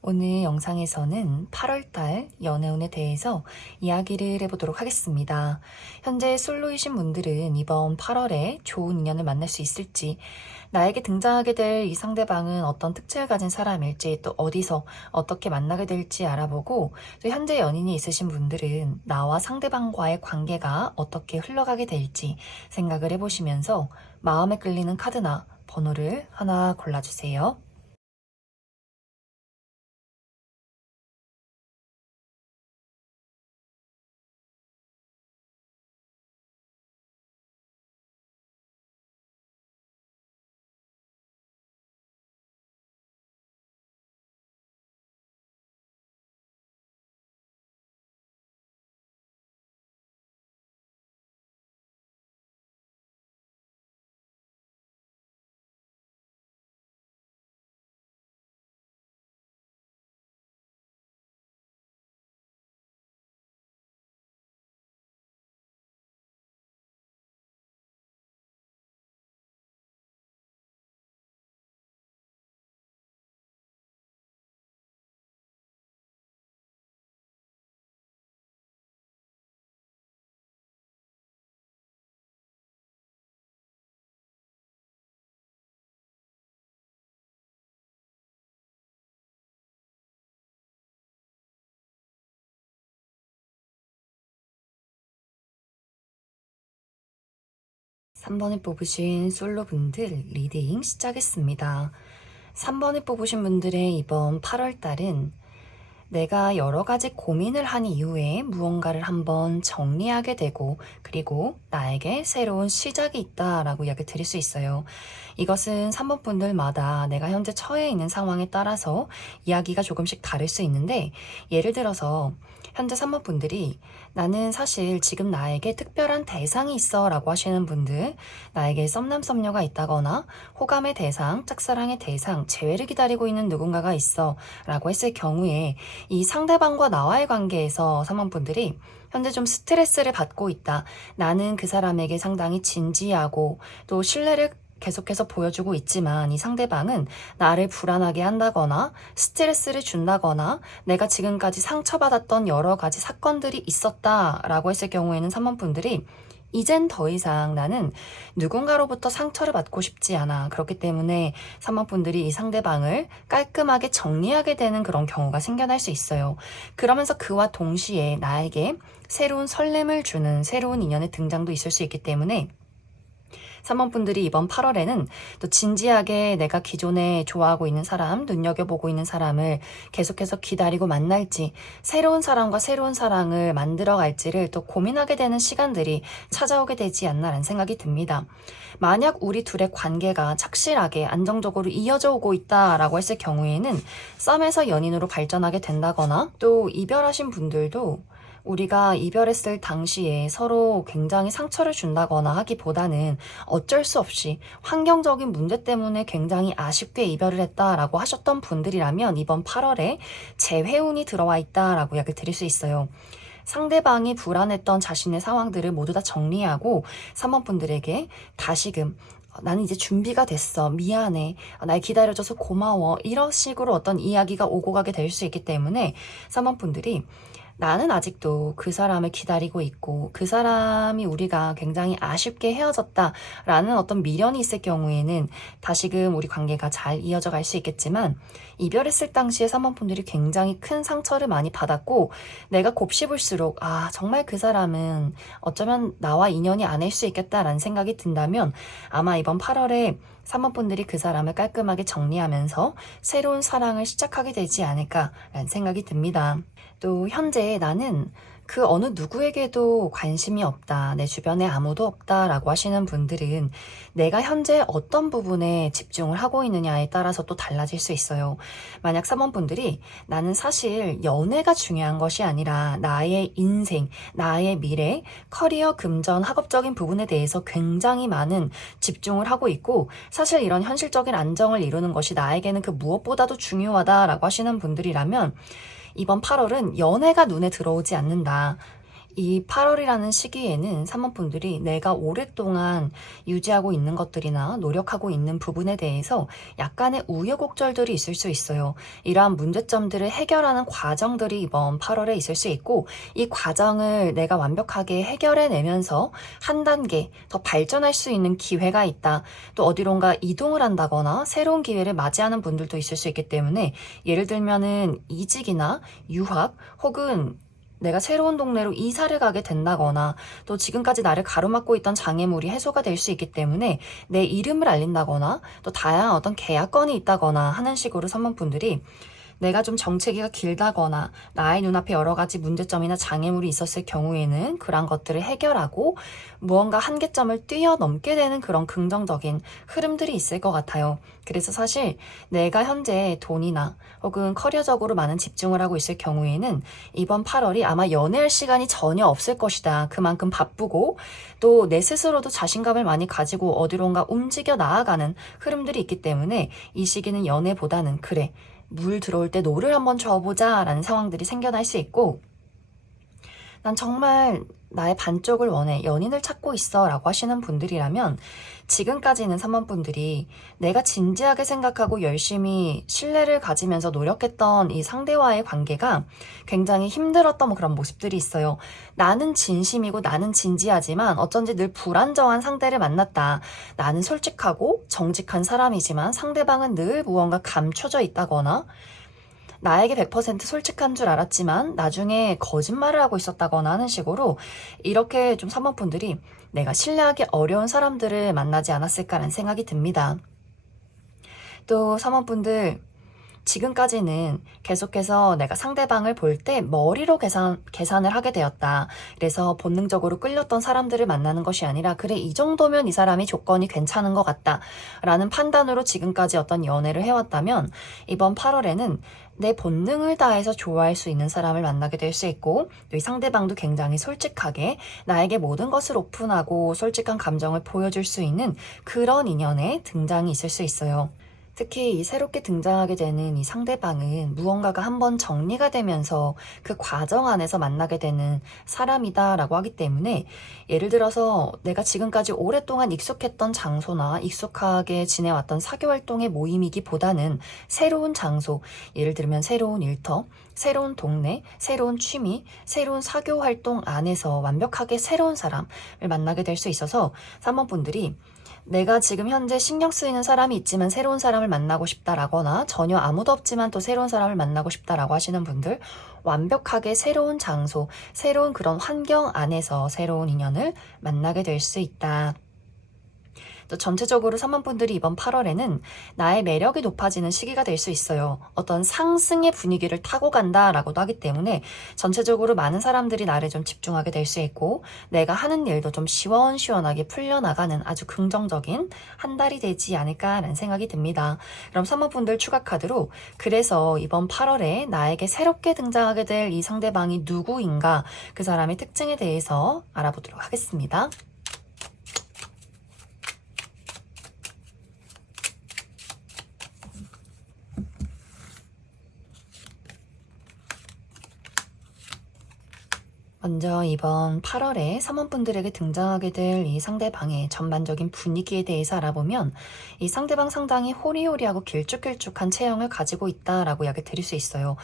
오늘 영상에서는 8월달 연애운에 대해서 이야기를 해보도록 하겠습니다. 현재 솔로이신 분들은 이번 8월에 좋은 인연을 만날 수 있을지, 나에게 등장하게 될 이 상대방은 어떤 특징을 가진 사람일지, 또 어디서 어떻게 만나게 될지 알아보고, 또 현재 연인이 있으신 분들은 나와 상대방과의 관계가 어떻게 흘러가게 될지 생각을 해보시면서 마음에 끌리는 카드나 번호를 하나 골라주세요. 3번을 뽑으신 솔로분들 리딩 시작했습니다. 3번을 뽑으신 분들의 이번 8월달은 내가 여러 가지 고민을 한 이후에 무언가를 한번 정리하게 되고, 그리고 나에게 새로운 시작이 있다라고 이야기 드릴 수 있어요. 이것은 3번 분들마다 내가 현재 처해 있는 상황에 따라서 이야기가 조금씩 다를 수 있는데, 예를 들어서 현재 3번 분들이 나는 사실 지금 나에게 특별한 대상이 있어 라고 하시는 분들, 나에게 썸남 썸녀가 있다거나 호감의 대상, 짝사랑의 대상, 재회를 기다리고 있는 누군가가 있어 라고 했을 경우에 이 상대방과 나와의 관계에서 3번 분들이 현재 좀 스트레스를 받고 있다. 나는 그 사람에게 상당히 진지하고 또 신뢰를 계속해서 보여주고 있지만 이 상대방은 나를 불안하게 한다거나 스트레스를 준다거나 내가 지금까지 상처받았던 여러 가지 사건들이 있었다라고 했을 경우에는 3번 분들이 이젠 더 이상 나는 누군가로부터 상처를 받고 싶지 않아. 그렇기 때문에 3번 분들이 이 상대방을 깔끔하게 정리하게 되는 그런 경우가 생겨날 수 있어요. 그러면서 그와 동시에 나에게 새로운 설렘을 주는 새로운 인연의 등장도 있을 수 있기 때문에 3번 분들이 이번 8월에는 또 진지하게 내가 기존에 좋아하고 있는 사람, 눈여겨보고 있는 사람을 계속해서 기다리고 만날지, 새로운 사람과 새로운 사랑을 만들어갈지를 또 고민하게 되는 시간들이 찾아오게 되지 않나라는 생각이 듭니다. 만약 우리 둘의 관계가 착실하게 안정적으로 이어져 오고 있다라고 했을 경우에는 썸에서 연인으로 발전하게 된다거나, 또 이별하신 분들도 우리가 이별했을 당시에 서로 굉장히 상처를 준다거나 하기보다는 어쩔 수 없이 환경적인 문제 때문에 굉장히 아쉽게 이별을 했다라고 하셨던 분들이라면 이번 8월에 재회운이 들어와 있다라고 이야기를 드릴 수 있어요. 상대방이 불안했던 자신의 상황들을 모두 다 정리하고 3번 분들에게 다시금 나는 이제 준비가 됐어. 미안해. 날 기다려줘서 고마워. 이런 식으로 어떤 이야기가 오고 가게 될 수 있기 때문에 3번 분들이 나는 아직도 그 사람을 기다리고 있고 그 사람이 우리가 굉장히 아쉽게 헤어졌다라는 어떤 미련이 있을 경우에는 다시금 우리 관계가 잘 이어져 갈 수 있겠지만, 이별했을 당시에 3번 분들이 굉장히 큰 상처를 많이 받았고 내가 곱씹을수록 정말 그 사람은 어쩌면 나와 인연이 아닐 수 있겠다라는 생각이 든다면 아마 이번 8월에 3번 분들이 그 사람을 깔끔하게 정리하면서 새로운 사랑을 시작하게 되지 않을까라는 생각이 듭니다. 또 현재 나는 그 어느 누구에게도 관심이 없다, 내 주변에 아무도 없다라고 하시는 분들은 내가 현재 어떤 부분에 집중을 하고 있느냐에 따라서 또 달라질 수 있어요. 만약 3번 분들이 나는 사실 연애가 중요한 것이 아니라 나의 인생, 나의 미래, 커리어, 금전, 학업적인 부분에 대해서 굉장히 많은 집중을 하고 있고 사실 이런 현실적인 안정을 이루는 것이 나에게는 그 무엇보다도 중요하다라고 하시는 분들이라면 이번 8월은 연애가 눈에 들어오지 않는다. 이 8월이라는 시기에는 사모분들이 내가 오랫동안 유지하고 있는 것들이나 노력하고 있는 부분에 대해서 약간의 우여곡절들이 있을 수 있어요. 이러한 문제점들을 해결하는 과정들이 이번 8월에 있을 수 있고, 이 과정을 내가 완벽하게 해결해내면서 한 단계 더 발전할 수 있는 기회가 있다. 또 어디론가 이동을 한다거나 새로운 기회를 맞이하는 분들도 있을 수 있기 때문에, 예를 들면은 이직이나 유학 혹은 내가 새로운 동네로 이사를 가게 된다거나, 또 지금까지 나를 가로막고 있던 장애물이 해소가 될 수 있기 때문에 내 이름을 알린다거나, 또 다양한 어떤 계약건이 있다거나 하는 식으로 선문분들이, 내가 좀 정체기가 길다거나 나의 눈앞에 여러 가지 문제점이나 장애물이 있었을 경우에는 그런 것들을 해결하고 무언가 한계점을 뛰어넘게 되는 그런 긍정적인 흐름들이 있을 것 같아요. 그래서 사실 내가 현재 돈이나 혹은 커리어적으로 많은 집중을 하고 있을 경우에는 이번 8월이 아마 연애할 시간이 전혀 없을 것이다. 그만큼 바쁘고 또 내 스스로도 자신감을 많이 가지고 어디론가 움직여 나아가는 흐름들이 있기 때문에 이 시기는 연애보다는, 그래, 물 들어올 때 노를 한번 져보자 라는 상황들이 생겨날 수 있고, 난 정말 나의 반쪽을 원해, 연인을 찾고 있어 라고 하시는 분들이라면, 지금까지는 3번분들이 내가 진지하게 생각하고 열심히 신뢰를 가지면서 노력했던 이 상대와의 관계가 굉장히 힘들었던 그런 모습들이 있어요. 나는 진심이고 나는 진지하지만 어쩐지 늘 불안정한 상대를 만났다. 나는 솔직하고 정직한 사람이지만 상대방은 늘 무언가 감춰져 있다거나, 나에게 100% 솔직한 줄 알았지만 나중에 거짓말을 하고 있었다거나 하는 식으로, 이렇게 좀 3번분들이 내가 신뢰하기 어려운 사람들을 만나지 않았을까라는 생각이 듭니다. 또 3번분들, 지금까지는 계속해서 내가 상대방을 볼 때 머리로 계산을 하게 되었다. 그래서 본능적으로 끌렸던 사람들을 만나는 것이 아니라, 그래, 이 정도면 이 사람이 조건이 괜찮은 것 같다 라는 판단으로 지금까지 어떤 연애를 해왔다면, 이번 8월에는 내 본능을 다해서 좋아할 수 있는 사람을 만나게 될 수 있고, 또 이 상대방도 굉장히 솔직하게 나에게 모든 것을 오픈하고 솔직한 감정을 보여줄 수 있는 그런 인연의 등장이 있을 수 있어요. 특히 이 새롭게 등장하게 되는 이 상대방은 무언가가 한번 정리가 되면서 그 과정 안에서 만나게 되는 사람이다라고 하기 때문에, 예를 들어서 내가 지금까지 오랫동안 익숙했던 장소나 익숙하게 지내왔던 사교활동의 모임이기보다는 새로운 장소, 예를 들면 새로운 일터, 새로운 동네, 새로운 취미, 새로운 사교활동 안에서 완벽하게 새로운 사람을 만나게 될 수 있어서 3번분들이 내가 지금 현재 신경 쓰이는 사람이 있지만 새로운 사람을 만나고 싶다라거나, 전혀 아무도 없지만 또 새로운 사람을 만나고 싶다라고 하시는 분들, 완벽하게 새로운 장소, 새로운 그런 환경 안에서 새로운 인연을 만나게 될 수 있다. 또 전체적으로 3번분들이 이번 8월에는 나의 매력이 높아지는 시기가 될 수 있어요. 어떤 상승의 분위기를 타고 간다라고도 하기 때문에 전체적으로 많은 사람들이 나를 좀 집중하게 될 수 있고, 내가 하는 일도 좀 시원시원하게 풀려나가는 아주 긍정적인 한 달이 되지 않을까라는 생각이 듭니다. 그럼 3번분들 추가 카드로, 그래서 이번 8월에 나에게 새롭게 등장하게 될 이 상대방이 누구인가, 그 사람의 특징에 대해서 알아보도록 하겠습니다. 먼저 이번 8월에 3번분들에게 등장하게 될 이 상대방의 전반적인 분위기에 대해서 알아보면, 이 상대방 상당히 호리호리하고 길쭉길쭉한 체형을 가지고 있다라고 이야기 드릴 수 있어요.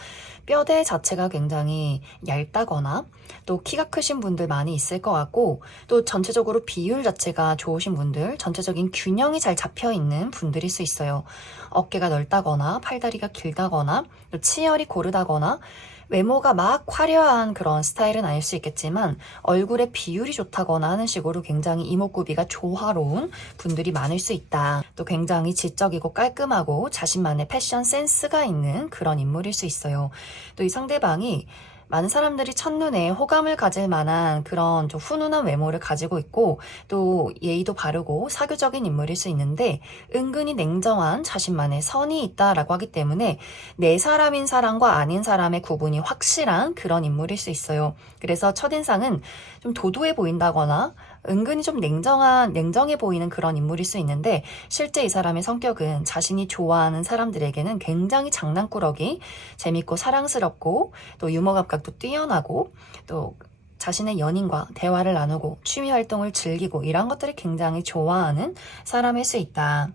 뼈대 자체가 굉장히 얇다거나, 또 키가 크신 분들 많이 있을 것 같고, 또 전체적으로 비율 자체가 좋으신 분들, 전체적인 균형이 잘 잡혀있는 분들일 수 있어요. 어깨가 넓다거나 팔다리가 길다거나, 또 치열이 고르다거나, 외모가 막 화려한 그런 스타일은 아닐 수 있겠지만 얼굴의 비율이 좋다거나 하는 식으로 굉장히 이목구비가 조화로운 분들이 많을 수 있다. 또 굉장히 지적이고 깔끔하고 자신만의 패션 센스가 있는 그런 인물일 수 있어요. 또 이 상대방이 많은 사람들이 첫눈에 호감을 가질 만한 그런 좀 훈훈한 외모를 가지고 있고, 또 예의도 바르고 사교적인 인물일 수 있는데, 은근히 냉정한 자신만의 선이 있다라고 하기 때문에 내 사람인 사람과 아닌 사람의 구분이 확실한 그런 인물일 수 있어요. 그래서 첫인상은 좀 도도해 보인다거나 은근히 좀 냉정해 보이는 그런 인물일 수 있는데, 실제 이 사람의 성격은 자신이 좋아하는 사람들에게는 굉장히 장난꾸러기, 재밌고 사랑스럽고, 또 유머 감각도 뛰어나고, 또 자신의 연인과 대화를 나누고 취미 활동을 즐기고 이런 것들을 굉장히 좋아하는 사람일 수 있다.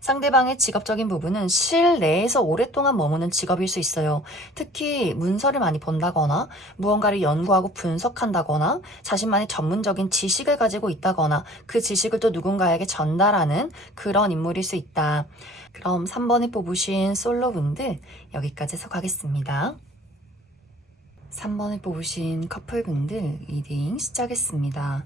상대방의 직업적인 부분은 실내에서 오랫동안 머무는 직업일 수 있어요. 특히 문서를 많이 본다거나 무언가를 연구하고 분석한다거나 자신만의 전문적인 지식을 가지고 있다거나 그 지식을 또 누군가에게 전달하는 그런 인물일 수 있다. 그럼 3번에 뽑으신 솔로분들 여기까지 해석하겠습니다. 3번에 뽑으신 커플분들 리딩 시작했습니다.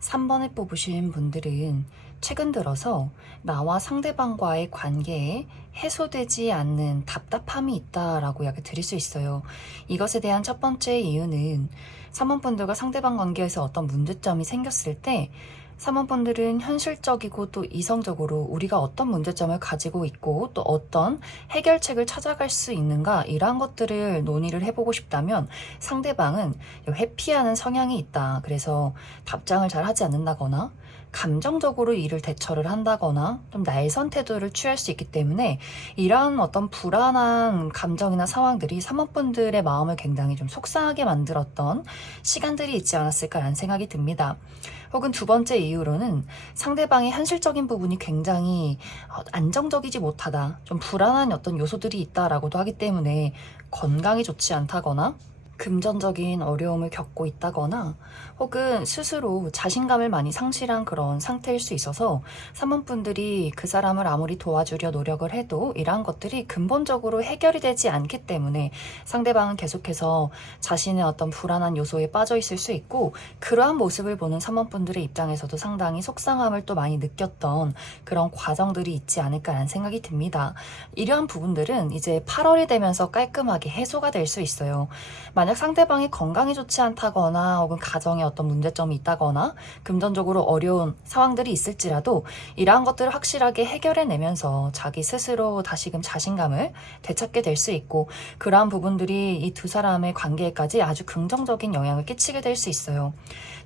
3번에 뽑으신 분들은 최근 들어서 나와 상대방과의 관계에 해소되지 않는 답답함이 있다라고 이야기 드릴 수 있어요. 이것에 대한 첫 번째 이유는 3번 분들과 상대방 관계에서 어떤 문제점이 생겼을 때 3번 분들은 현실적이고 또 이성적으로 우리가 어떤 문제점을 가지고 있고 또 어떤 해결책을 찾아갈 수 있는가 이러한 것들을 논의를 해보고 싶다면 상대방은 회피하는 성향이 있다. 그래서 답장을 잘 하지 않는다거나 감정적으로 이를 대처를 한다거나 좀 날선 태도를 취할 수 있기 때문에 이러한 어떤 불안한 감정이나 상황들이 3번 분들의 마음을 굉장히 좀 속상하게 만들었던 시간들이 있지 않았을까라는 생각이 듭니다. 혹은 두 번째 이유로는 상대방의 현실적인 부분이 굉장히 안정적이지 못하다, 좀 불안한 어떤 요소들이 있다라고도 하기 때문에 건강이 좋지 않다거나 금전적인 어려움을 겪고 있다거나 혹은 스스로 자신감을 많이 상실한 그런 상태일 수 있어서 3번 분들이 그 사람을 아무리 도와주려 노력을 해도 이러한 것들이 근본적으로 해결이 되지 않기 때문에 상대방은 계속해서 자신의 어떤 불안한 요소에 빠져 있을 수 있고 그러한 모습을 보는 3번 분들의 입장에서도 상당히 속상함을 또 많이 느꼈던 그런 과정들이 있지 않을까라는 생각이 듭니다. 이러한 부분들은 이제 8월이 되면서 깔끔하게 해소가 될 수 있어요. 만약 상대방이 건강이 좋지 않다거나 혹은 가정에 어떤 문제점이 있다거나 금전적으로 어려운 상황들이 있을지라도 이러한 것들을 확실하게 해결해내면서 자기 스스로 다시금 자신감을 되찾게 될 수 있고 그러한 부분들이 이 두 사람의 관계에까지 아주 긍정적인 영향을 끼치게 될 수 있어요.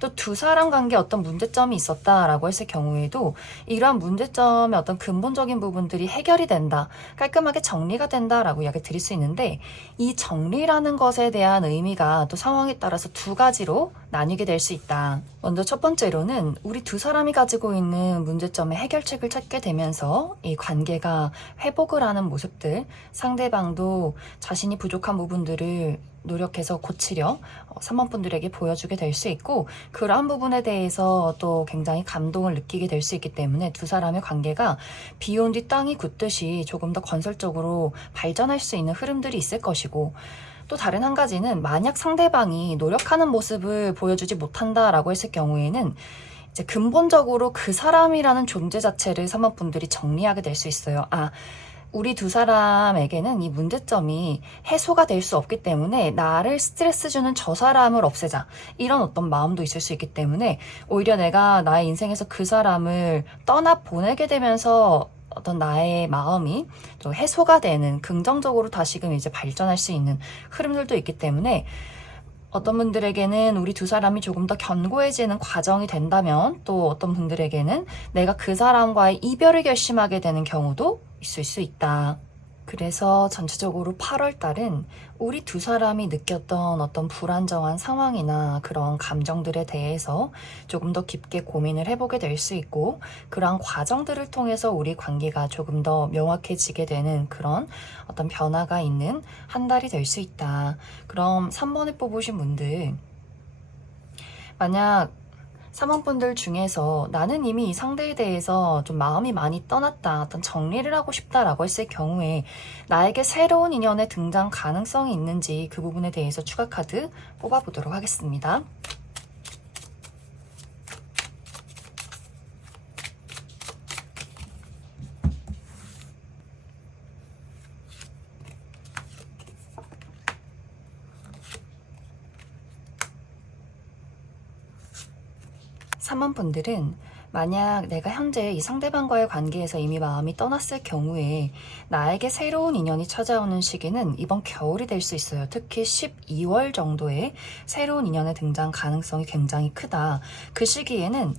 또 두 사람 관계에 어떤 문제점이 있었다라고 했을 경우에도 이러한 문제점의 어떤 근본적인 부분들이 해결이 된다, 깔끔하게 정리가 된다라고 이야기 드릴 수 있는데 이 정리라는 것에 대한 의미가 또 상황에 따라서 두 가지로 나뉘게 될 수 있다. 먼저 첫 번째로는 우리 두 사람이 가지고 있는 문제점의 해결책을 찾게 되면서 이 관계가 회복을 하는 모습들, 상대방도 자신이 부족한 부분들을 노력해서 고치려 3번 분들에게 보여주게 될 수 있고 그러한 부분에 대해서 또 굉장히 감동을 느끼게 될 수 있기 때문에 두 사람의 관계가 비 온 뒤 땅이 굳듯이 조금 더 건설적으로 발전할 수 있는 흐름들이 있을 것이고 또 다른 한 가지는 만약 상대방이 노력하는 모습을 보여주지 못한다라고 했을 경우에는 이제 근본적으로 그 사람이라는 존재 자체를 3번 분들이 정리하게 될 수 있어요. 우리 두 사람에게는 이 문제점이 해소가 될 수 없기 때문에 나를 스트레스 주는 저 사람을 없애자. 이런 어떤 마음도 있을 수 있기 때문에 오히려 내가 나의 인생에서 그 사람을 떠나 보내게 되면서 어떤 나의 마음이 좀 해소가 되는 긍정적으로 다시금 이제 발전할 수 있는 흐름들도 있기 때문에 어떤 분들에게는 우리 두 사람이 조금 더 견고해지는 과정이 된다면 또 어떤 분들에게는 내가 그 사람과의 이별을 결심하게 되는 경우도 있을 수 있다. 그래서 전체적으로 8월 달은 우리 두 사람이 느꼈던 어떤 불안정한 상황이나 그런 감정들에 대해서 조금 더 깊게 고민을 해보게 될 수 있고 그러한 과정들을 통해서 우리 관계가 조금 더 명확해지게 되는 그런 어떤 변화가 있는 한 달이 될 수 있다. 그럼 3번을 뽑으신 분들 만약 3번 분들 중에서 나는 이미 이 상대에 대해서 좀 마음이 많이 떠났다, 어떤 정리를 하고 싶다라고 했을 경우에 나에게 새로운 인연의 등장 가능성이 있는지 그 부분에 대해서 추가 카드 뽑아보도록 하겠습니다. 삼번 분들은 만약 내가 현재 이 상대방과의 관계에서 이미 마음이 떠났을 경우에 나에게 새로운 인연이 찾아오는 시기는 이번 겨울이 될 수 있어요. 특히 12월 정도에 새로운 인연의 등장 가능성이 굉장히 크다. 그 시기에는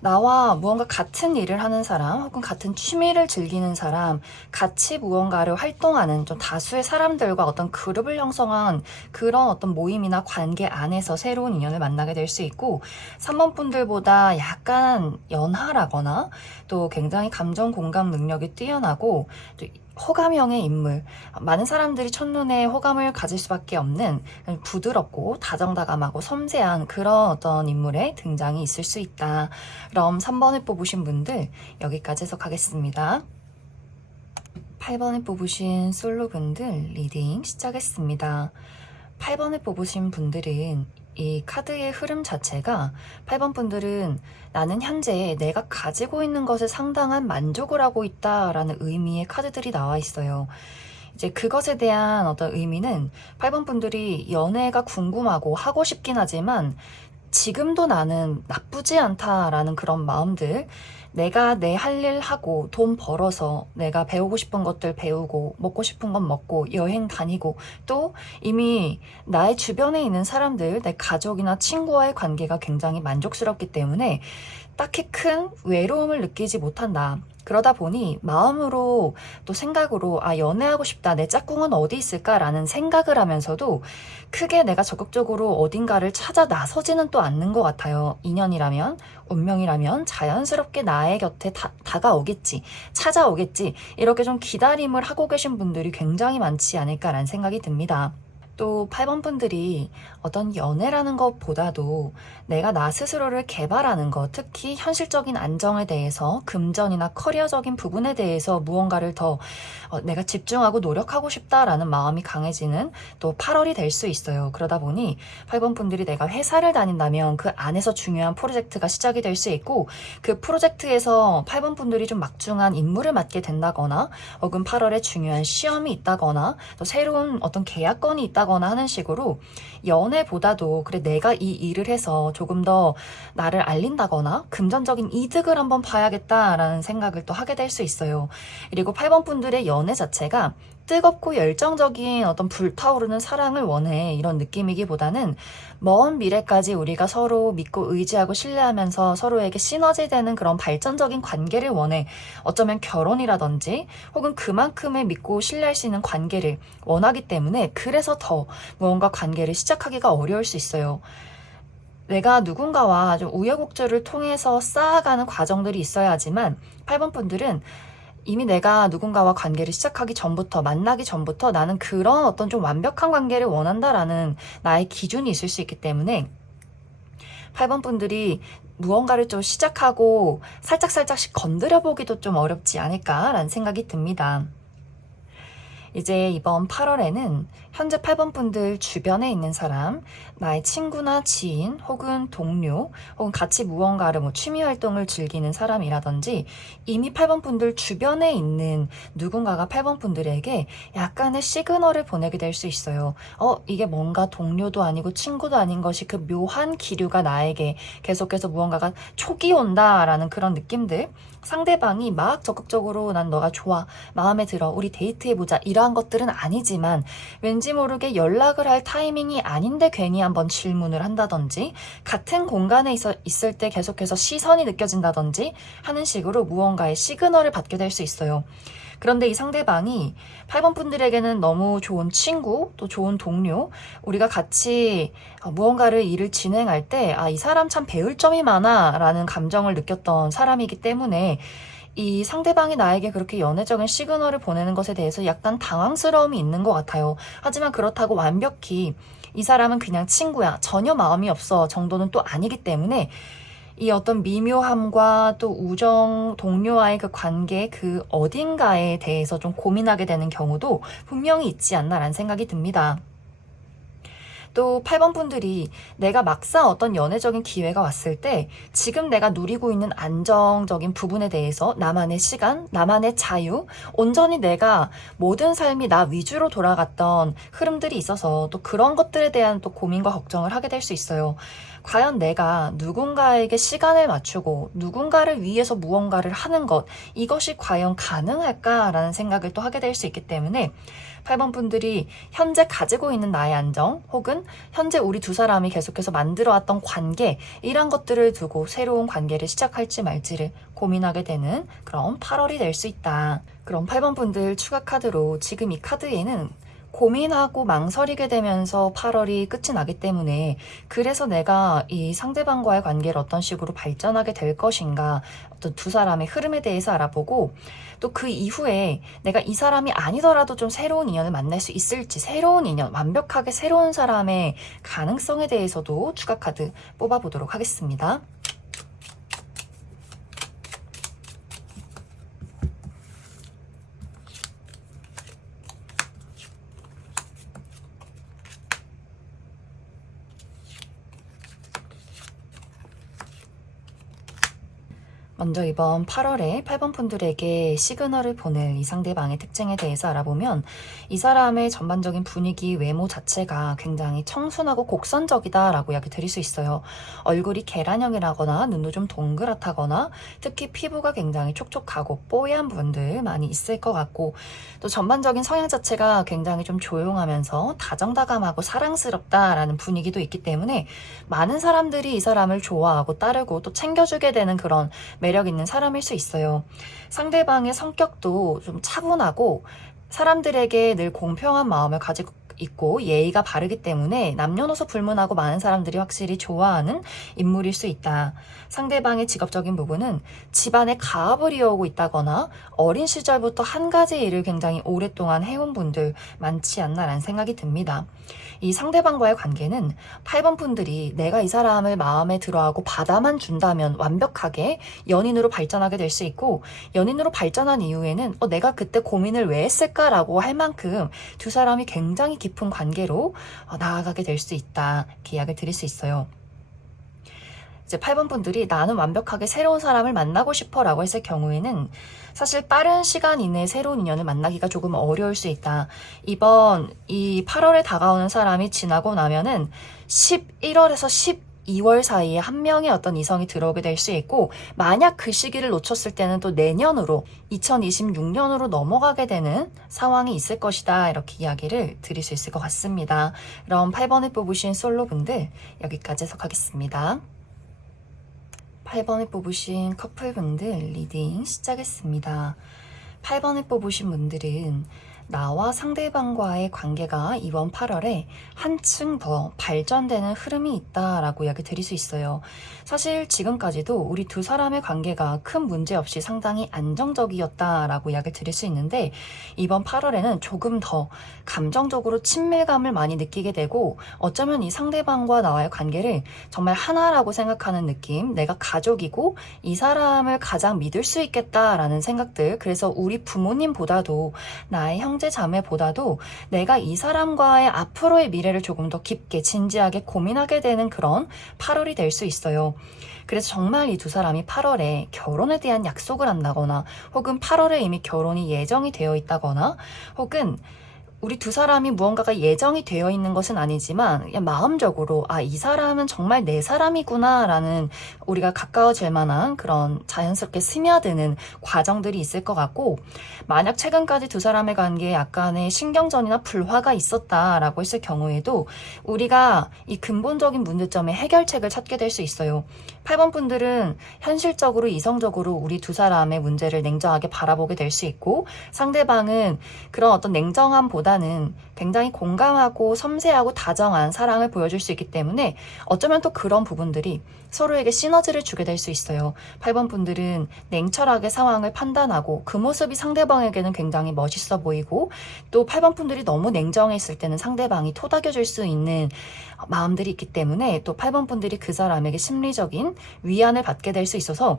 나와 무언가 같은 일을 하는 사람 혹은 같은 취미를 즐기는 사람, 같이 무언가를 활동하는 좀 다수의 사람들과 어떤 그룹을 형성한 그런 어떤 모임이나 관계 안에서 새로운 인연을 만나게 될 수 있고, 3번 분들보다 약간 연하라거나 또 굉장히 감정 공감 능력이 뛰어나고 또 호감형의 인물, 많은 사람들이 첫눈에 호감을 가질 수밖에 없는 부드럽고 다정다감하고 섬세한 그런 어떤 인물의 등장이 있을 수 있다. 그럼 3번을 뽑으신 분들 여기까지 해석하겠습니다. 8번을 뽑으신 솔로분들 리딩 시작했습니다. 8번을 뽑으신 분들은 이 카드의 흐름 자체가 8번 분들은 나는 현재 내가 가지고 있는 것에 상당한 만족을 하고 있다라는 의미의 카드들이 나와 있어요. 이제 그것에 대한 어떤 의미는 8번 분들이 연애가 궁금하고 하고 싶긴 하지만 지금도 나는 나쁘지 않다라는 그런 마음들, 내가 내 할 일 하고 돈 벌어서 내가 배우고 싶은 것들 배우고 먹고 싶은 건 먹고 여행 다니고 또 이미 나의 주변에 있는 사람들, 내 가족이나 친구와의 관계가 굉장히 만족스럽기 때문에 딱히 큰 외로움을 느끼지 못한다. 그러다 보니 마음으로 또 생각으로 연애하고 싶다. 내 짝꿍은 어디 있을까라는 생각을 하면서도 크게 내가 적극적으로 어딘가를 찾아 나서지는 또 않는 것 같아요. 인연이라면, 운명이라면 자연스럽게 나의 곁에 다가오겠지, 찾아오겠지, 이렇게 좀 기다림을 하고 계신 분들이 굉장히 많지 않을까라는 생각이 듭니다. 또 8번 분들이 어떤 연애라는 것보다도 내가 나 스스로를 개발하는 것, 특히 현실적인 안정에 대해서, 금전이나 커리어적인 부분에 대해서 무언가를 더 내가 집중하고 노력하고 싶다라는 마음이 강해지는 또 8월이 될 수 있어요. 그러다 보니 8번 분들이 내가 회사를 다닌다면 그 안에서 중요한 프로젝트가 시작이 될 수 있고, 그 프로젝트에서 8번 분들이 좀 막중한 임무를 맡게 된다거나 혹은 8월에 중요한 시험이 있다거나 또 새로운 어떤 계약건이 있다거나 하는 식으로 연애보다도 그래 내가 이 일을 해서 조금 더 나를 알린다거나 금전적인 이득을 한번 봐야겠다라는 생각을 또 하게 될 수 있어요. 그리고 8번 분들의 연애 자체가 뜨겁고 열정적인 어떤 불타오르는 사랑을 원해 이런 느낌이기보다는 먼 미래까지 우리가 서로 믿고 의지하고 신뢰하면서 서로에게 시너지되는 그런 발전적인 관계를 원해. 어쩌면 결혼이라든지 혹은 그만큼의 믿고 신뢰할 수 있는 관계를 원하기 때문에 그래서 더 무언가 관계를 시작하기가 어려울 수 있어요. 내가 누군가와 좀 우여곡절을 통해서 쌓아가는 과정들이 있어야 하지만 8번 분들은 이미 내가 누군가와 관계를 시작하기 전부터, 만나기 전부터 나는 그런 어떤 좀 완벽한 관계를 원한다라는 나의 기준이 있을 수 있기 때문에 8번 분들이 무언가를 좀 시작하고 살짝살짝씩 건드려 보기도 좀 어렵지 않을까라는 생각이 듭니다. 이제 이번 8월에는 현재 8번 분들 주변에 있는 사람, 나의 친구나 지인 혹은 동료 혹은 같이 무언가를 취미 활동을 즐기는 사람이라든지 이미 8번 분들 주변에 있는 누군가가 8번 분들에게 약간의 시그널을 보내게 될 수 있어요. 이게 뭔가 동료도 아니고 친구도 아닌 것이 그 묘한 기류가 나에게 계속해서 무언가가 촉이 온다라는 그런 느낌들, 상대방이 막 적극적으로 난 너가 좋아, 마음에 들어, 우리 데이트해보자 이러한 것들은 아니지만 왠지 모르게 연락을 할 타이밍이 아닌데 괜히 한번 질문을 한다든지 같은 공간에 있을 때 계속해서 시선이 느껴진다든지 하는 식으로 무언가의 시그널을 받게 될 수 있어요. 그런데 이 상대방이 8번 분들에게는 너무 좋은 친구, 또 좋은 동료, 우리가 같이 무언가를 일을 진행할 때 이 사람 참 배울 점이 많아 라는 감정을 느꼈던 사람이기 때문에 이 상대방이 나에게 그렇게 연애적인 시그널을 보내는 것에 대해서 약간 당황스러움이 있는 것 같아요. 하지만 그렇다고 완벽히 이 사람은 그냥 친구야, 전혀 마음이 없어 정도는 또 아니기 때문에 이 어떤 미묘함과 또 우정, 동료와의 그 관계 그 어딘가에 대해서 좀 고민하게 되는 경우도 분명히 있지 않나라는 생각이 듭니다. 또 8번 분들이 내가 막상 어떤 연애적인 기회가 왔을 때 지금 내가 누리고 있는 안정적인 부분에 대해서 나만의 시간, 나만의 자유, 온전히 내가 모든 삶이 나 위주로 돌아갔던 흐름들이 있어서 또 그런 것들에 대한 또 고민과 걱정을 하게 될 수 있어요. 과연 내가 누군가에게 시간을 맞추고 누군가를 위해서 무언가를 하는 것, 이것이 과연 가능할까라는 생각을 또 하게 될 수 있기 때문에 8번 분들이 현재 가지고 있는 나의 안정 혹은 현재 우리 두 사람이 계속해서 만들어왔던 관계, 이런 것들을 두고 새로운 관계를 시작할지 말지를 고민하게 되는 그런 8월이 될 수 있다. 그럼 8번 분들 추가 카드로 지금 이 카드에는 고민하고 망설이게 되면서 8월이 끝이 나기 때문에, 그래서 내가 이 상대방과의 관계를 어떤 식으로 발전하게 될 것인가, 어떤 두 사람의 흐름에 대해서 알아보고, 또 그 이후에 내가 이 사람이 아니더라도 좀 새로운 인연을 만날 수 있을지, 새로운 인연, 완벽하게 새로운 사람의 가능성에 대해서도 추가 카드 뽑아보도록 하겠습니다. 먼저 이번 8월에 8번 분들에게 시그널을 보낼 이 상대방의 특징에 대해서 알아보면, 이 사람의 전반적인 분위기, 외모 자체가 굉장히 청순하고 곡선적이다 라고 이야기 드릴 수 있어요. 얼굴이 계란형이라거나 눈도 좀 동그랗다거나, 특히 피부가 굉장히 촉촉하고 뽀얀 분들 많이 있을 것 같고, 또 전반적인 성향 자체가 굉장히 좀 조용하면서 다정다감하고 사랑스럽다라는 분위기도 있기 때문에 많은 사람들이 이 사람을 좋아하고 따르고 또 챙겨주게 되는 그런 매력 있는 사람일 수 있어요. 상대방의 성격도 좀 차분하고 사람들에게 늘 공평한 마음을 가지고 있고 예의가 바르기 때문에 남녀노소 불문하고 많은 사람들이 확실히 좋아하는 인물일 수 있다. 상대방의 직업적인 부분은 집안에 가업을 이어오고 있다거나 어린 시절부터 한 가지 일을 굉장히 오랫동안 해온 분들 많지 않나라는 생각이 듭니다. 이 상대방과의 관계는 8번 분들이 내가 이 사람을 마음에 들어하고 받아만 준다면 완벽하게 연인으로 발전하게 될 수 있고, 연인으로 발전한 이후에는 내가 그때 고민을 왜 했을까라고 할 만큼 두 사람이 굉장히 깊은 관계로 나아가게 될 수 있다. 이렇게 이야기를 드릴 수 있어요. 이제 8번 분들이 나는 완벽하게 새로운 사람을 만나고 싶어 라고 했을 경우에는 사실 빠른 시간 이내에 새로운 인연을 만나기가 조금 어려울 수 있다. 이번 이 8월에 다가오는 사람이 지나고 나면은 11월에서 12월 사이에 한 명의 어떤 이성이 들어오게 될 수 있고, 만약 그 시기를 놓쳤을 때는 또 내년으로 2026년으로 넘어가게 되는 상황이 있을 것이다. 이렇게 이야기를 드릴 수 있을 것 같습니다. 그럼 8번을 뽑으신 솔로분들 여기까지 해석하겠습니다. 8번을 뽑으신 커플분들 리딩 시작했습니다. 8번을 뽑으신 분들은 나와 상대방과의 관계가 이번 8월에 한층 더 발전되는 흐름이 있다라고 이야기 드릴 수 있어요. 사실 지금까지도 우리 두 사람의 관계가 큰 문제 없이 상당히 안정적이었다라고 이야기 드릴 수 있는데, 이번 8월에는 조금 더 감정적으로 친밀감을 많이 느끼게 되고, 어쩌면 이 상대방과 나와의 관계를 정말 하나라고 생각하는 느낌, 내가 가족이고 이 사람을 가장 믿을 수 있겠다라는 생각들, 그래서 우리 부모님보다도 나의 형제 자매보다도 내가 이 사람과의 앞으로의 미래를 조금 더 깊게 진지하게 고민하게 되는 그런 8월이 될 수 있어요. 그래서 정말 이 두 사람이 8월에 결혼에 대한 약속을 한다거나, 혹은 8월에 이미 결혼이 예정이 되어 있다거나, 혹은 우리 두 사람이 무언가가 예정이 되어 있는 것은 아니지만 그냥 마음적으로 이 사람은 정말 내 사람이구나 라는, 우리가 가까워질 만한 그런 자연스럽게 스며드는 과정들이 있을 것 같고, 만약 최근까지 두 사람의 관계에 약간의 신경전이나 불화가 있었다라고 했을 경우에도 우리가 이 근본적인 문제점의 해결책을 찾게 될 수 있어요. 8번 분들은 현실적으로 이성적으로 우리 두 사람의 문제를 냉정하게 바라보게 될 수 있고, 상대방은 그런 어떤 냉정함보다는 굉장히 공감하고 섬세하고 다정한 사랑을 보여줄 수 있기 때문에 어쩌면 또 그런 부분들이 서로에게 시너지를 주게 될 수 있어요. 8번 분들은 냉철하게 상황을 판단하고 그 모습이 상대방에게는 굉장히 멋있어 보이고, 또 8번 분들이 너무 냉정했을 때는 상대방이 토닥여줄 수 있는 마음들이 있기 때문에 또 8번 분들이 그 사람에게 심리적인 위안을 받게 될 수 있어서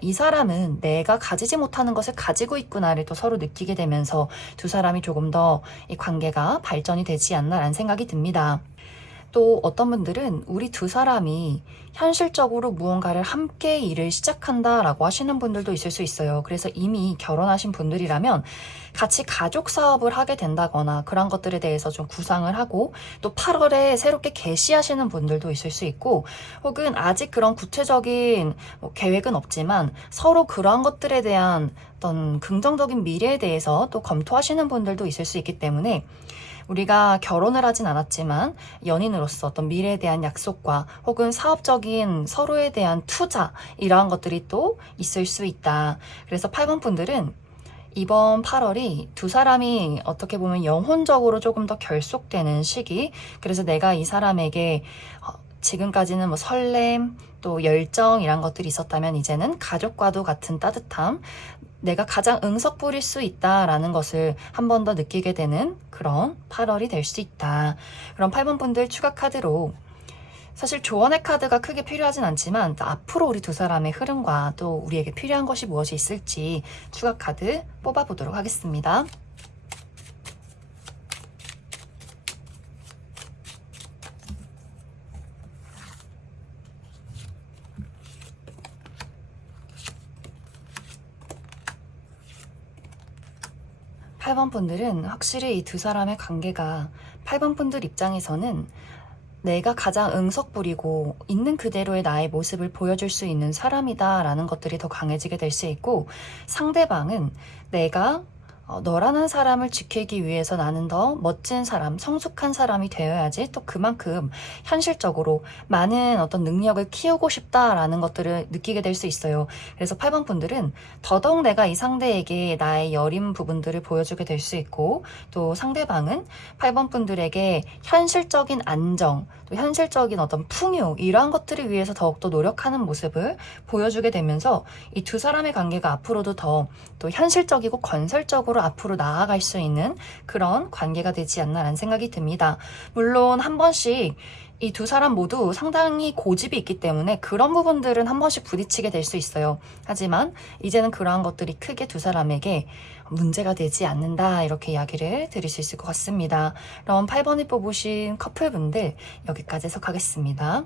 이 사람은 내가 가지지 못하는 것을 가지고 있구나를 또 서로 느끼게 되면서 두 사람이 조금 더 이 관계가 발전이 되지 않나라는 생각이 듭니다. 또 어떤 분들은 우리 두 사람이 현실적으로 무언가를 함께 일을 시작한다라고 하시는 분들도 있을 수 있어요. 그래서 이미 결혼하신 분들이라면 같이 가족 사업을 하게 된다거나 그런 것들에 대해서 좀 구상을 하고, 또 8월에 새롭게 개시하시는 분들도 있을 수 있고, 혹은 아직 그런 구체적인 계획은 없지만 서로 그러한 것들에 대한 어떤 긍정적인 미래에 대해서 또 검토하시는 분들도 있을 수 있기 때문에, 우리가 결혼을 하진 않았지만 연인으로서 어떤 미래에 대한 약속과 혹은 사업적인 서로에 대한 투자, 이러한 것들이 또 있을 수 있다. 그래서 8번 분들은 이번 8월이 두 사람이 어떻게 보면 영혼적으로 조금 더 결속되는 시기. 그래서 내가 이 사람에게 지금까지는 뭐 설렘, 또 열정 이란 것들이 있었다면 이제는 가족과도 같은 따뜻함, 내가 가장 응석 부릴 수 있다라는 것을 한 번 더 느끼게 되는 그런 8월이 될 수 있다. 그럼 8번 분들 추가 카드로 사실 조언의 카드가 크게 필요하진 않지만 앞으로 우리 두 사람의 흐름과 또 우리에게 필요한 것이 무엇이 있을지 추가 카드 뽑아보도록 하겠습니다. 8번 분들은 확실히 이 두 사람의 관계가 8번 분들 입장에서는 내가 가장 응석부리고 있는 그대로의 나의 모습을 보여줄 수 있는 사람이다 라는 것들이 더 강해지게 될 수 있고, 상대방은 내가 너라는 사람을 지키기 위해서 나는 더 멋진 사람, 성숙한 사람이 되어야지 또 그만큼 현실적으로 많은 어떤 능력을 키우고 싶다라는 것들을 느끼게 될 수 있어요. 그래서 8번 분들은 더더욱 내가 이 상대에게 나의 여린 부분들을 보여주게 될 수 있고, 또 상대방은 8번 분들에게 현실적인 안정, 또 현실적인 어떤 풍요, 이러한 것들을 위해서 더욱더 노력하는 모습을 보여주게 되면서 이 두 사람의 관계가 앞으로도 더 또 현실적이고 건설적으로 앞으로 나아갈 수 있는 그런 관계가 되지 않나라는 생각이 듭니다. 물론 한 번씩 이 두 사람 모두 상당히 고집이 있기 때문에 그런 부분들은 한 번씩 부딪히게 될 수 있어요. 하지만 이제는 그러한 것들이 크게 두 사람에게 문제가 되지 않는다, 이렇게 이야기를 드릴 수 있을 것 같습니다. 그럼 8번을 뽑으신 커플분들 여기까지 해석하겠습니다.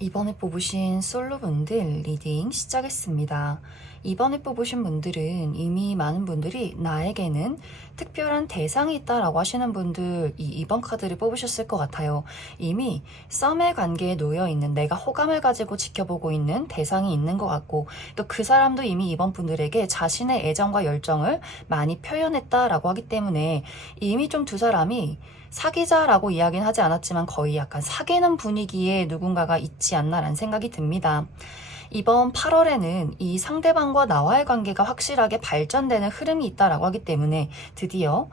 2번을 뽑으신 솔로분들 리딩 시작했습니다. 2번을 뽑으신 분들은 이미 많은 분들이 나에게는 특별한 대상이 있다라고 하시는 분들 이 2번 카드를 뽑으셨을 것 같아요. 이미 썸의 관계에 놓여 있는, 내가 호감을 가지고 지켜보고 있는 대상이 있는 것 같고, 또 그 사람도 이미 2번 분들에게 자신의 애정과 열정을 많이 표현했다라고 하기 때문에 이미 좀 두 사람이 사귀자라고 이야기는 하지 않았지만 거의 약간 사귀는 분위기에 누군가가 있지 않나라는 생각이 듭니다. 이번 8월에는 이 상대방과 나와의 관계가 확실하게 발전되는 흐름이 있다라고 하기 때문에 드디어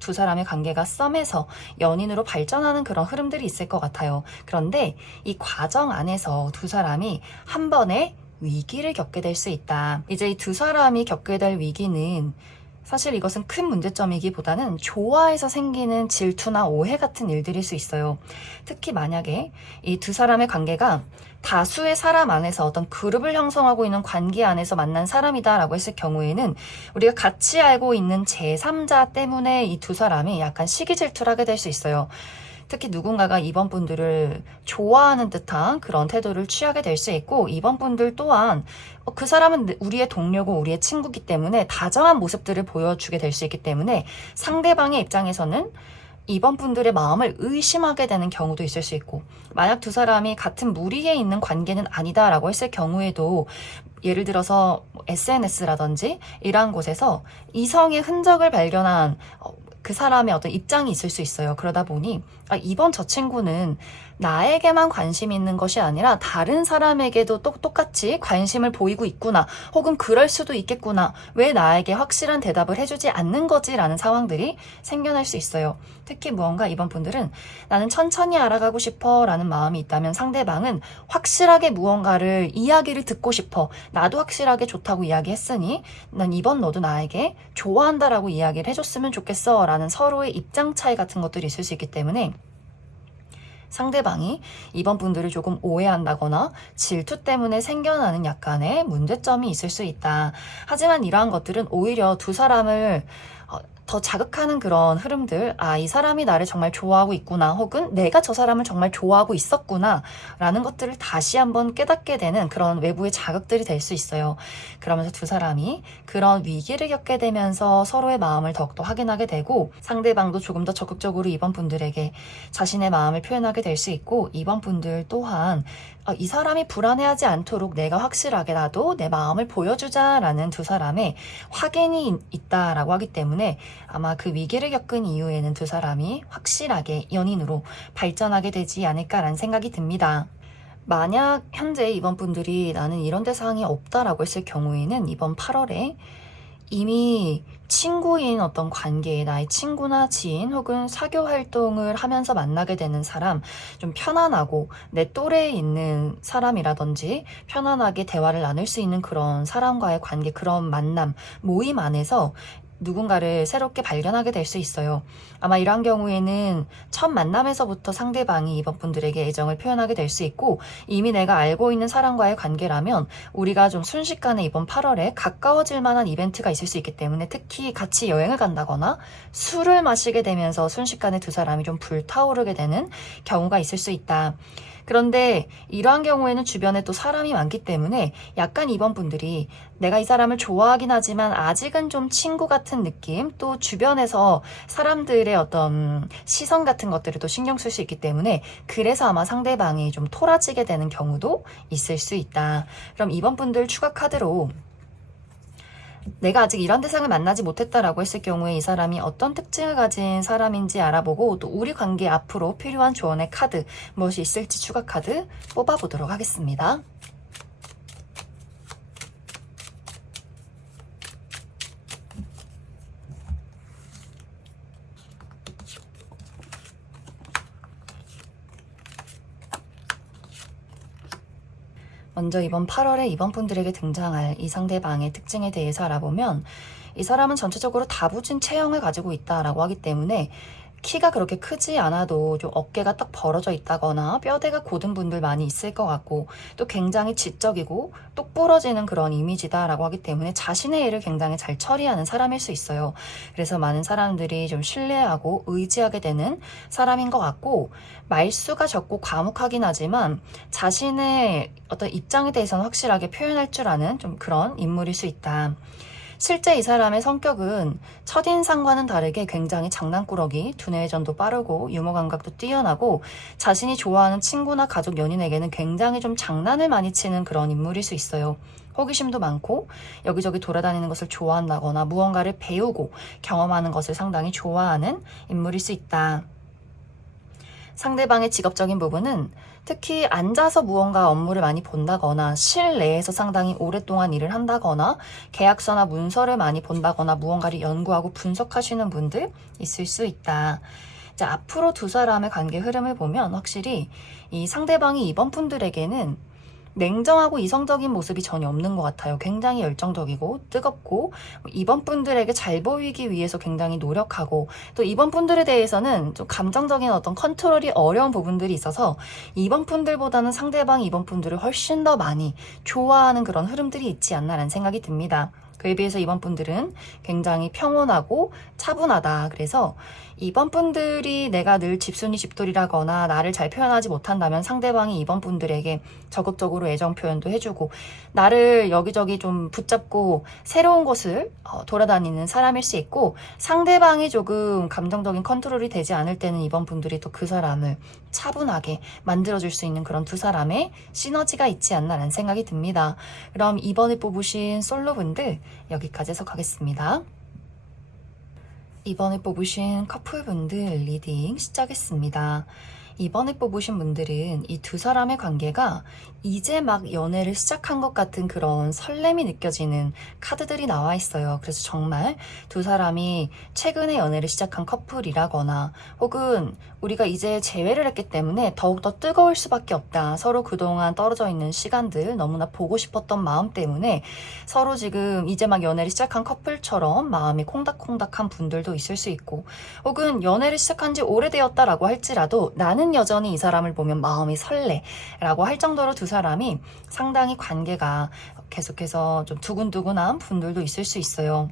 두 사람의 관계가 썸에서 연인으로 발전하는 그런 흐름들이 있을 것 같아요. 그런데 이 과정 안에서 두 사람이 한 번의 위기를 겪게 될 수 있다. 이제 이 두 사람이 겪게 될 위기는 사실 이것은 큰 문제점이기보다는 좋아해서 생기는 질투나 오해 같은 일들일 수 있어요. 특히 만약에 이 두 사람의 관계가 다수의 사람 안에서 어떤 그룹을 형성하고 있는 관계 안에서 만난 사람이다라고 했을 경우에는 우리가 같이 알고 있는 제3자 때문에 이 두 사람이 약간 시기 질투를 하게 될 수 있어요. 특히 누군가가 이번 분들을 좋아하는 듯한 그런 태도를 취하게 될 수 있고, 이번 분들 또한 그 사람은 우리의 동료고 우리의 친구이기 때문에 다정한 모습들을 보여주게 될 수 있기 때문에 상대방의 입장에서는 이번 분들의 마음을 의심하게 되는 경우도 있을 수 있고, 만약 두 사람이 같은 무리에 있는 관계는 아니다라고 했을 경우에도 예를 들어서 SNS라든지 이러한 곳에서 이성의 흔적을 발견한 그 사람의 어떤 입장이 있을 수 있어요. 그러다 보니 이번 저 친구는 나에게만 관심이 있는 것이 아니라 다른 사람에게도 똑같이 관심을 보이고 있구나, 혹은 그럴 수도 있겠구나, 왜 나에게 확실한 대답을 해주지 않는 거지? 라는 상황들이 생겨날 수 있어요. 특히 무언가 이번 분들은 나는 천천히 알아가고 싶어 라는 마음이 있다면 상대방은 확실하게 무언가를 이야기를 듣고 싶어, 나도 확실하게 좋다고 이야기했으니 난 이번 너도 나에게 좋아한다라고 이야기를 해줬으면 좋겠어 라는 서로의 입장 차이 같은 것들이 있을 수 있기 때문에 상대방이 이번 분들을 조금 오해한다거나 질투 때문에 생겨나는 약간의 문제점이 있을 수 있다. 하지만 이러한 것들은 오히려 두 사람을 더 자극하는 그런 흐름들, 이 사람이 나를 정말 좋아하고 있구나, 혹은 내가 저 사람을 정말 좋아하고 있었구나 라는 것들을 다시 한번 깨닫게 되는 그런 외부의 자극들이 될 수 있어요. 그러면서 두 사람이 그런 위기를 겪게 되면서 서로의 마음을 더욱더 확인하게 되고, 상대방도 조금 더 적극적으로 이번 분들에게 자신의 마음을 표현하게 될 수 있고, 이번 분들 또한 이 사람이 불안해하지 않도록 내가 확실하게 나도 내 마음을 보여주자라는 두 사람의 확인이 있다라고 하기 때문에 때문에 아마 그 위기를 겪은 이후에는 두 사람이 확실하게 연인으로 발전하게 되지 않을까라는 생각이 듭니다. 만약 현재 이번 분들이 나는 이런 대상이 없다라고 했을 경우에는 이번 8월에 이미 친구인 어떤 관계에 나의 친구나 지인 혹은 사교 활동을 하면서 만나게 되는 사람, 좀 편안하고 내 또래에 있는 사람이라든지 편안하게 대화를 나눌 수 있는 그런 사람과의 관계, 그런 만남, 모임 안에서 누군가를 새롭게 발견하게 될 수 있어요. 아마 이러한 경우에는 첫 만남에서부터 상대방이 이번 분들에게 애정을 표현하게 될 수 있고, 이미 내가 알고 있는 사람과의 관계라면 우리가 좀 순식간에 이번 8월에 가까워질 만한 이벤트가 있을 수 있기 때문에, 특히 같이 여행을 간다거나 술을 마시게 되면서 순식간에 두 사람이 좀 불타오르게 되는 경우가 있을 수 있다. 그런데 이러한 경우에는 주변에 또 사람이 많기 때문에 약간 이번 분들이 내가 이 사람을 좋아하긴 하지만 아직은 좀 친구 같은 느낌, 또 주변에서 사람들의 어떤 시선 같은 것들을 또 신경 쓸 수 있기 때문에, 그래서 아마 상대방이 좀 토라지게 되는 경우도 있을 수 있다. 그럼 이번 분들 추가 카드로 내가 아직 이런 대상을 만나지 못했다라고 했을 경우에 이 사람이 어떤 특징을 가진 사람인지 알아보고, 또 우리 관계 앞으로 필요한 조언의 카드 무엇이 있을지 추가 카드 뽑아보도록 하겠습니다. 먼저 이번 8월에 이번 분들에게 등장할 이 상대방의 특징에 대해서 알아보면, 이 사람은 전체적으로 다부진 체형을 가지고 있다라고 하기 때문에 키가 그렇게 크지 않아도 좀 어깨가 딱 벌어져 있다거나 뼈대가 곧은 분들 많이 있을 것 같고, 또 굉장히 지적이고 똑부러지는 그런 이미지다라고 하기 때문에 자신의 일을 굉장히 잘 처리하는 사람일 수 있어요. 그래서 많은 사람들이 좀 신뢰하고 의지하게 되는 사람인 것 같고, 말수가 적고 과묵하긴 하지만 자신의 어떤 입장에 대해서는 확실하게 표현할 줄 아는 좀 그런 인물일 수 있다. 실제 이 사람의 성격은 첫인상과는 다르게 굉장히 장난꾸러기, 두뇌 회전도 빠르고 유머 감각도 뛰어나고, 자신이 좋아하는 친구나 가족, 연인에게는 굉장히 좀 장난을 많이 치는 그런 인물일 수 있어요. 호기심도 많고 여기저기 돌아다니는 것을 좋아한다거나 무언가를 배우고 경험하는 것을 상당히 좋아하는 인물일 수 있다. 상대방의 직업적인 부분은 특히 앉아서 무언가 업무를 많이 본다거나 실내에서 상당히 오랫동안 일을 한다거나 계약서나 문서를 많이 본다거나 무언가를 연구하고 분석하시는 분들 있을 수 있다. 이제 앞으로 두 사람의 관계 흐름을 보면 확실히 이 상대방이 이번 분들에게는 냉정하고 이성적인 모습이 전혀 없는 것 같아요. 굉장히 열정적이고 뜨겁고, 이번 분들에게 잘 보이기 위해서 굉장히 노력하고, 또 이번 분들에 대해서는 좀 감정적인 어떤 컨트롤이 어려운 부분들이 있어서 이번 분들보다는 상대방 이번 분들을 훨씬 더 많이 좋아하는 그런 흐름들이 있지 않나라는 생각이 듭니다. 그에 비해서 이번 분들은 굉장히 평온하고 차분하다. 그래서 이번 분들이 내가 늘 집순이 집돌이라거나 나를 잘 표현하지 못한다면 상대방이 이번 분들에게 적극적으로 애정 표현도 해주고 나를 여기저기 좀 붙잡고 새로운 곳을 돌아다니는 사람일 수 있고, 상대방이 조금 감정적인 컨트롤이 되지 않을 때는 이번 분들이 또 그 사람을 차분하게 만들어줄 수 있는 그런 두 사람의 시너지가 있지 않나라는 생각이 듭니다. 그럼 이번에 뽑으신 솔로분들 여기까지 해석하겠습니다. 이번에 뽑으신 커플분들 리딩 시작했습니다. 이번에 뽑으신 분들은 이 두 사람의 관계가 이제 막 연애를 시작한 것 같은 그런 설렘이 느껴지는 카드들이 나와 있어요. 그래서 정말 두 사람이 최근에 연애를 시작한 커플이라거나, 혹은 우리가 이제 재회를 했기 때문에 더욱더 뜨거울 수밖에 없다. 서로 그동안 떨어져 있는 시간들 너무나 보고 싶었던 마음 때문에 서로 지금 이제 막 연애를 시작한 커플처럼 마음이 콩닥콩닥한 분들도 있을 수 있고, 혹은 연애를 시작한 지 오래되었다라고 할지라도 나는 여전히 이 사람을 보면 마음이 설레라고 할 정도로 두 사람이 상당히 관계가 계속해서 좀 두근두근한 분들도 있을 수 있어요.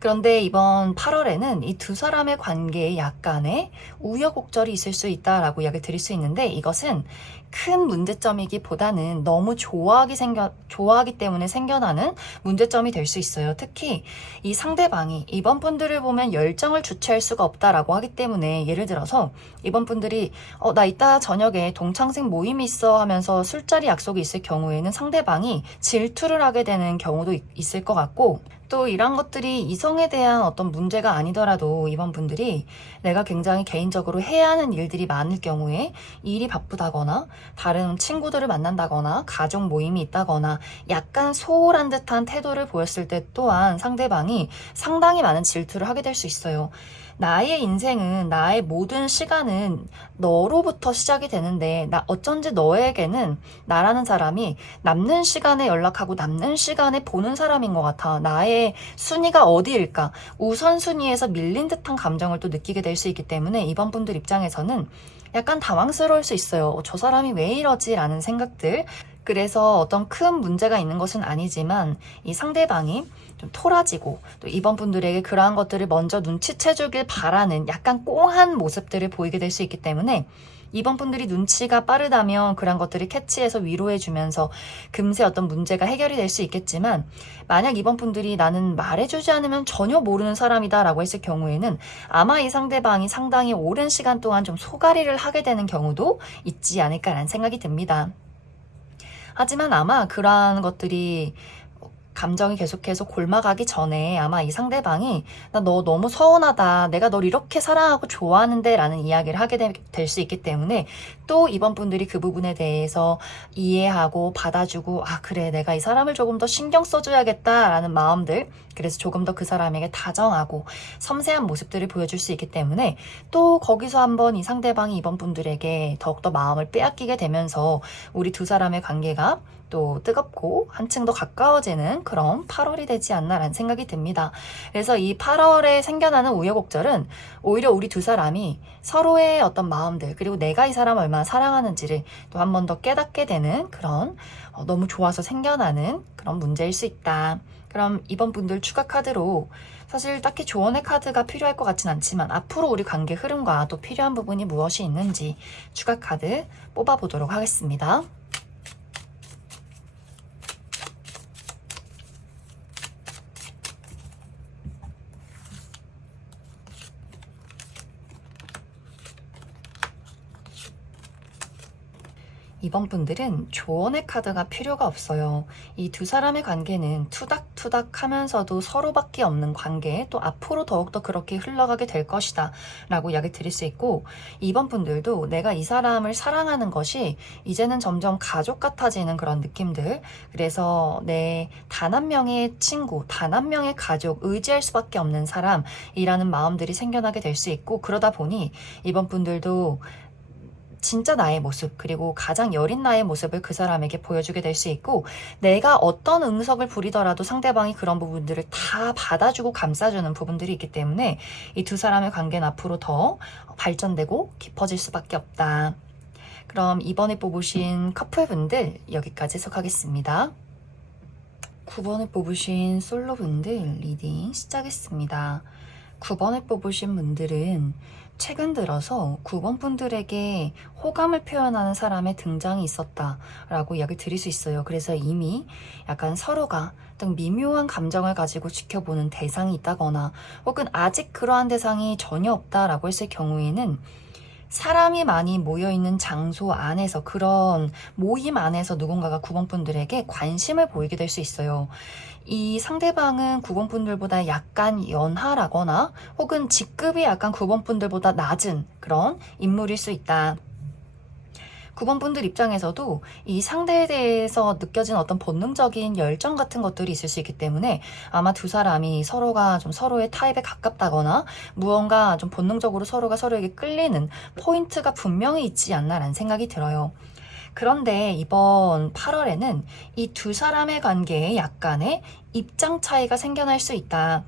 그런데 이번 8월에는 이 두 사람의 관계에 약간의 우여곡절이 있을 수 있다라고 이야기 드릴 수 있는데, 이것은 큰 문제점이기보다는 너무 좋아하기 때문에 생겨나는 문제점이 될 수 있어요. 특히 이 상대방이 이번 분들을 보면 열정을 주체할 수가 없다라고 하기 때문에, 예를 들어서 이번 분들이 나 이따 저녁에 동창생 모임이 있어 하면서 술자리 약속이 있을 경우에는 상대방이 질투를 하게 되는 경우도 있을 것 같고, 또 이런 것들이 이성에 대한 어떤 문제가 아니더라도 이번 분들이 내가 굉장히 개인적으로 해야 하는 일들이 많을 경우에 일이 바쁘다거나 다른 친구들을 만난다거나 가족 모임이 있다거나 약간 소홀한 듯한 태도를 보였을 때 또한 상대방이 상당히 많은 질투를 하게 될 수 있어요. 나의 인생은, 나의 모든 시간은 너로부터 시작이 되는데 어쩐지 너에게는 나라는 사람이 남는 시간에 연락하고 남는 시간에 보는 사람인 것 같아. 나의 순위가 어디일까? 우선순위에서 밀린 듯한 감정을 또 느끼게 될 수 있기 때문에 이번 분들 입장에서는 약간 당황스러울 수 있어요. 저 사람이 왜 이러지? 라는 생각들. 그래서 어떤 큰 문제가 있는 것은 아니지만 이 상대방이 좀 토라지고 또 이번 분들에게 그러한 것들을 먼저 눈치채주길 바라는 약간 꽁한 모습들을 보이게 될 수 있기 때문에 이번 분들이 눈치가 빠르다면 그런 것들을 캐치해서 위로해주면서 금세 어떤 문제가 해결이 될 수 있겠지만 만약 이번 분들이 나는 말해주지 않으면 전혀 모르는 사람이다 라고 했을 경우에는 아마 이 상대방이 상당히 오랜 시간 동안 좀 소가리를 하게 되는 경우도 있지 않을까라는 생각이 듭니다. 하지만 아마 그러한 것들이 감정이 계속해서 골마가기 전에 아마 이 상대방이 나 너 너무 서운하다. 내가 널 이렇게 사랑하고 좋아하는데 라는 이야기를 하게 될 수 있기 때문에 또 이번 분들이 그 부분에 대해서 이해하고 받아주고 아 그래 내가 이 사람을 조금 더 신경 써줘야겠다 라는 마음들 그래서 조금 더 그 사람에게 다정하고 섬세한 모습들을 보여줄 수 있기 때문에 또 거기서 한번 이 상대방이 이번 분들에게 더욱더 마음을 빼앗기게 되면서 우리 두 사람의 관계가 또 뜨겁고 한층 더 가까워지는 그런 8월이 되지 않나라는 생각이 듭니다. 그래서 이 8월에 생겨나는 우여곡절은 오히려 우리 두 사람이 서로의 어떤 마음들 그리고 내가 이 사람을 얼마나 사랑하는지를 또 한 번 더 깨닫게 되는 그런 너무 좋아서 생겨나는 그런 문제일 수 있다. 그럼 이번 분들 추가 카드로 사실 딱히 조언의 카드가 필요할 것 같진 않지만 앞으로 우리 관계 흐름과 또 필요한 부분이 무엇이 있는지 추가 카드 뽑아보도록 하겠습니다. 이번 분들은 조언의 카드가 필요가 없어요. 이 두 사람의 관계는 투닥투닥 하면서도 서로밖에 없는 관계, 또 앞으로 더욱더 그렇게 흘러가게 될 것이다 라고 이야기 드릴 수 있고 이번 분들도 내가 이 사람을 사랑하는 것이 이제는 점점 가족 같아지는 그런 느낌들 그래서 내 단 한 명의 친구, 단 한 명의 가족, 의지할 수밖에 없는 사람이라는 마음들이 생겨나게 될 수 있고 그러다 보니 이번 분들도 진짜 나의 모습 그리고 가장 여린 나의 모습을 그 사람에게 보여주게 될 수 있고 내가 어떤 응석을 부리더라도 상대방이 그런 부분들을 다 받아주고 감싸주는 부분들이 있기 때문에 이 두 사람의 관계는 앞으로 더 발전되고 깊어질 수밖에 없다. 그럼 이번에 뽑으신 커플분들 여기까지 해석하겠습니다. 9번을 뽑으신 솔로분들 리딩 시작했습니다. 9번을 뽑으신 분들은 최근 들어서 9번 분들에게 호감을 표현하는 사람의 등장이 있었다라고 이야기를 드릴 수 있어요. 그래서 이미 약간 서로가 어떤 미묘한 감정을 가지고 지켜보는 대상이 있다거나 혹은 아직 그러한 대상이 전혀 없다라고 했을 경우에는 사람이 많이 모여있는 장소 안에서 그런 모임 안에서 누군가가 9번 분들에게 관심을 보이게 될 수 있어요. 이 상대방은 9번 분들보다 약간 연하라거나 혹은 직급이 약간 9번 분들보다 낮은 그런 인물일 수 있다. 9번 분들 입장에서도 이 상대에 대해서 느껴진 어떤 본능적인 열정 같은 것들이 있을 수 있기 때문에 아마 두 사람이 서로가 좀 서로의 타입에 가깝다거나 무언가 좀 본능적으로 서로가 서로에게 끌리는 포인트가 분명히 있지 않나라는 생각이 들어요. 그런데 이번 8월에는 이 두 사람의 관계에 약간의 입장 차이가 생겨날 수 있다.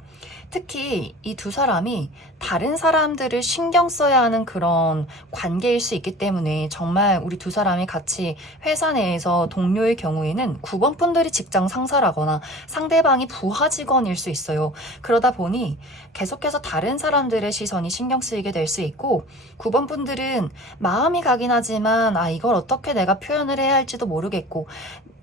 특히 이 두 사람이 다른 사람들을 신경 써야 하는 그런 관계일 수 있기 때문에 정말 우리 두 사람이 같이 회사 내에서 동료의 경우에는 9번 분들이 직장 상사라거나 상대방이 부하 직원일 수 있어요. 그러다 보니 계속해서 다른 사람들의 시선이 신경 쓰이게 될 수 있고 9번 분들은 마음이 가긴 하지만 이걸 어떻게 내가 표현을 해야 할지도 모르겠고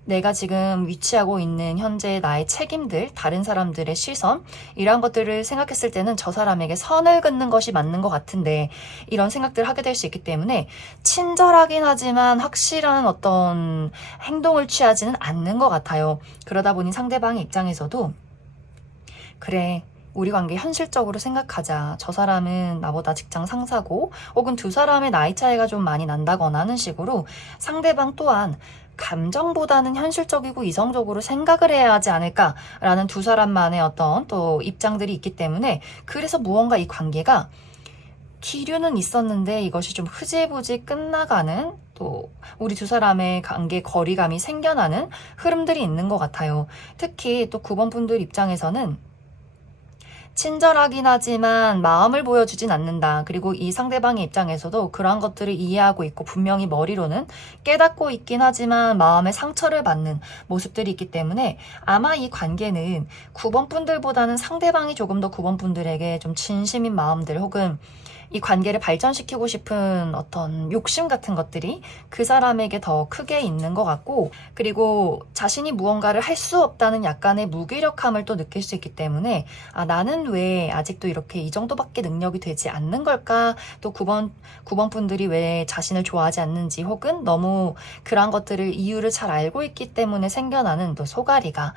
내가 지금 위치하고 있는 현재 나의 책임들, 다른 사람들의 시선 이러한 것들을 생각했을 때는 저 사람에게 선을 긋는 것이 맞는 것 같은데 이런 생각들을 하게 될 수 있기 때문에 친절하긴 하지만 확실한 어떤 행동을 취하지는 않는 것 같아요. 그러다 보니 상대방의 입장에서도 그래, 우리 관계 현실적으로 생각하자. 저 사람은 나보다 직장 상사고, 혹은 두 사람의 나이 차이가 좀 많이 난다거나 하는 식으로 상대방 또한 감정보다는 현실적이고 이성적으로 생각을 해야 하지 않을까라는 두 사람만의 어떤 또 입장들이 있기 때문에, 그래서 무언가 이 관계가 기류는 있었는데 이것이 좀 흐지부지 끝나가는, 또 우리 두 사람의 관계 거리감이 생겨나는 흐름들이 있는 것 같아요. 특히 또 9번 분들 입장에서는 친절하긴 하지만 마음을 보여주진 않는다. 그리고 이 상대방의 입장에서도 그러한 것들을 이해하고 있고 분명히 머리로는 깨닫고 있긴 하지만 마음의 상처를 받는 모습들이 있기 때문에, 아마 이 관계는 9번 분들보다는 상대방이 조금 더 9번 분들에게 좀 진심인 마음들, 혹은 이 관계를 발전시키고 싶은 어떤 욕심 같은 것들이 그 사람에게 더 크게 있는 것 같고, 그리고 자신이 무언가를 할 수 없다는 약간의 무기력함을 또 느낄 수 있기 때문에, 아, 나는 왜 아직도 이렇게 이 정도밖에 능력이 되지 않는 걸까? 또 9번 분들이 왜 자신을 좋아하지 않는지, 혹은 너무 그런 것들을 이유를 잘 알고 있기 때문에 생겨나는 또 소갈이가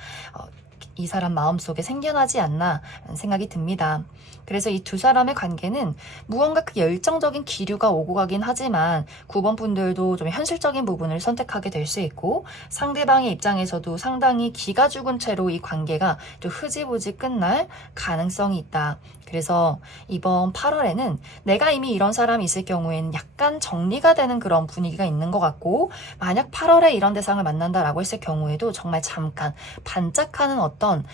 이 사람 마음속에 생겨나지 않나 생각이 듭니다. 그래서 이 두 사람의 관계는 무언가 그 열정적인 기류가 오고 가긴 하지만 9번 분들도 좀 현실적인 부분을 선택하게 될 수 있고, 상대방의 입장에서도 상당히 기가 죽은 채로 이 관계가 좀 흐지부지 끝날 가능성이 있다. 그래서 이번 8월에는 내가 이미 이런 사람이 있을 경우에는 약간 정리가 되는 그런 분위기가 있는 것 같고, 만약 8월에 이런 대상을 만난다라고 했을 경우에도 정말 잠깐 반짝하는 어떤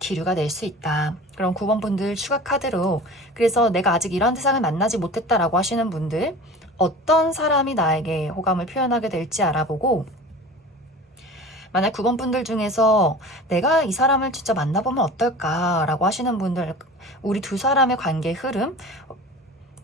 기류가 될 수 있다. 그럼 9번 분들 추가 카드로, 그래서 내가 아직 이런 대상을 만나지 못했다라고 하시는 분들, 어떤 사람이 나에게 호감을 표현하게 될지 알아보고, 만약 9번 분들 중에서 내가 이 사람을 진짜 만나보면 어떨까라고 하시는 분들, 우리 두 사람의 관계 흐름,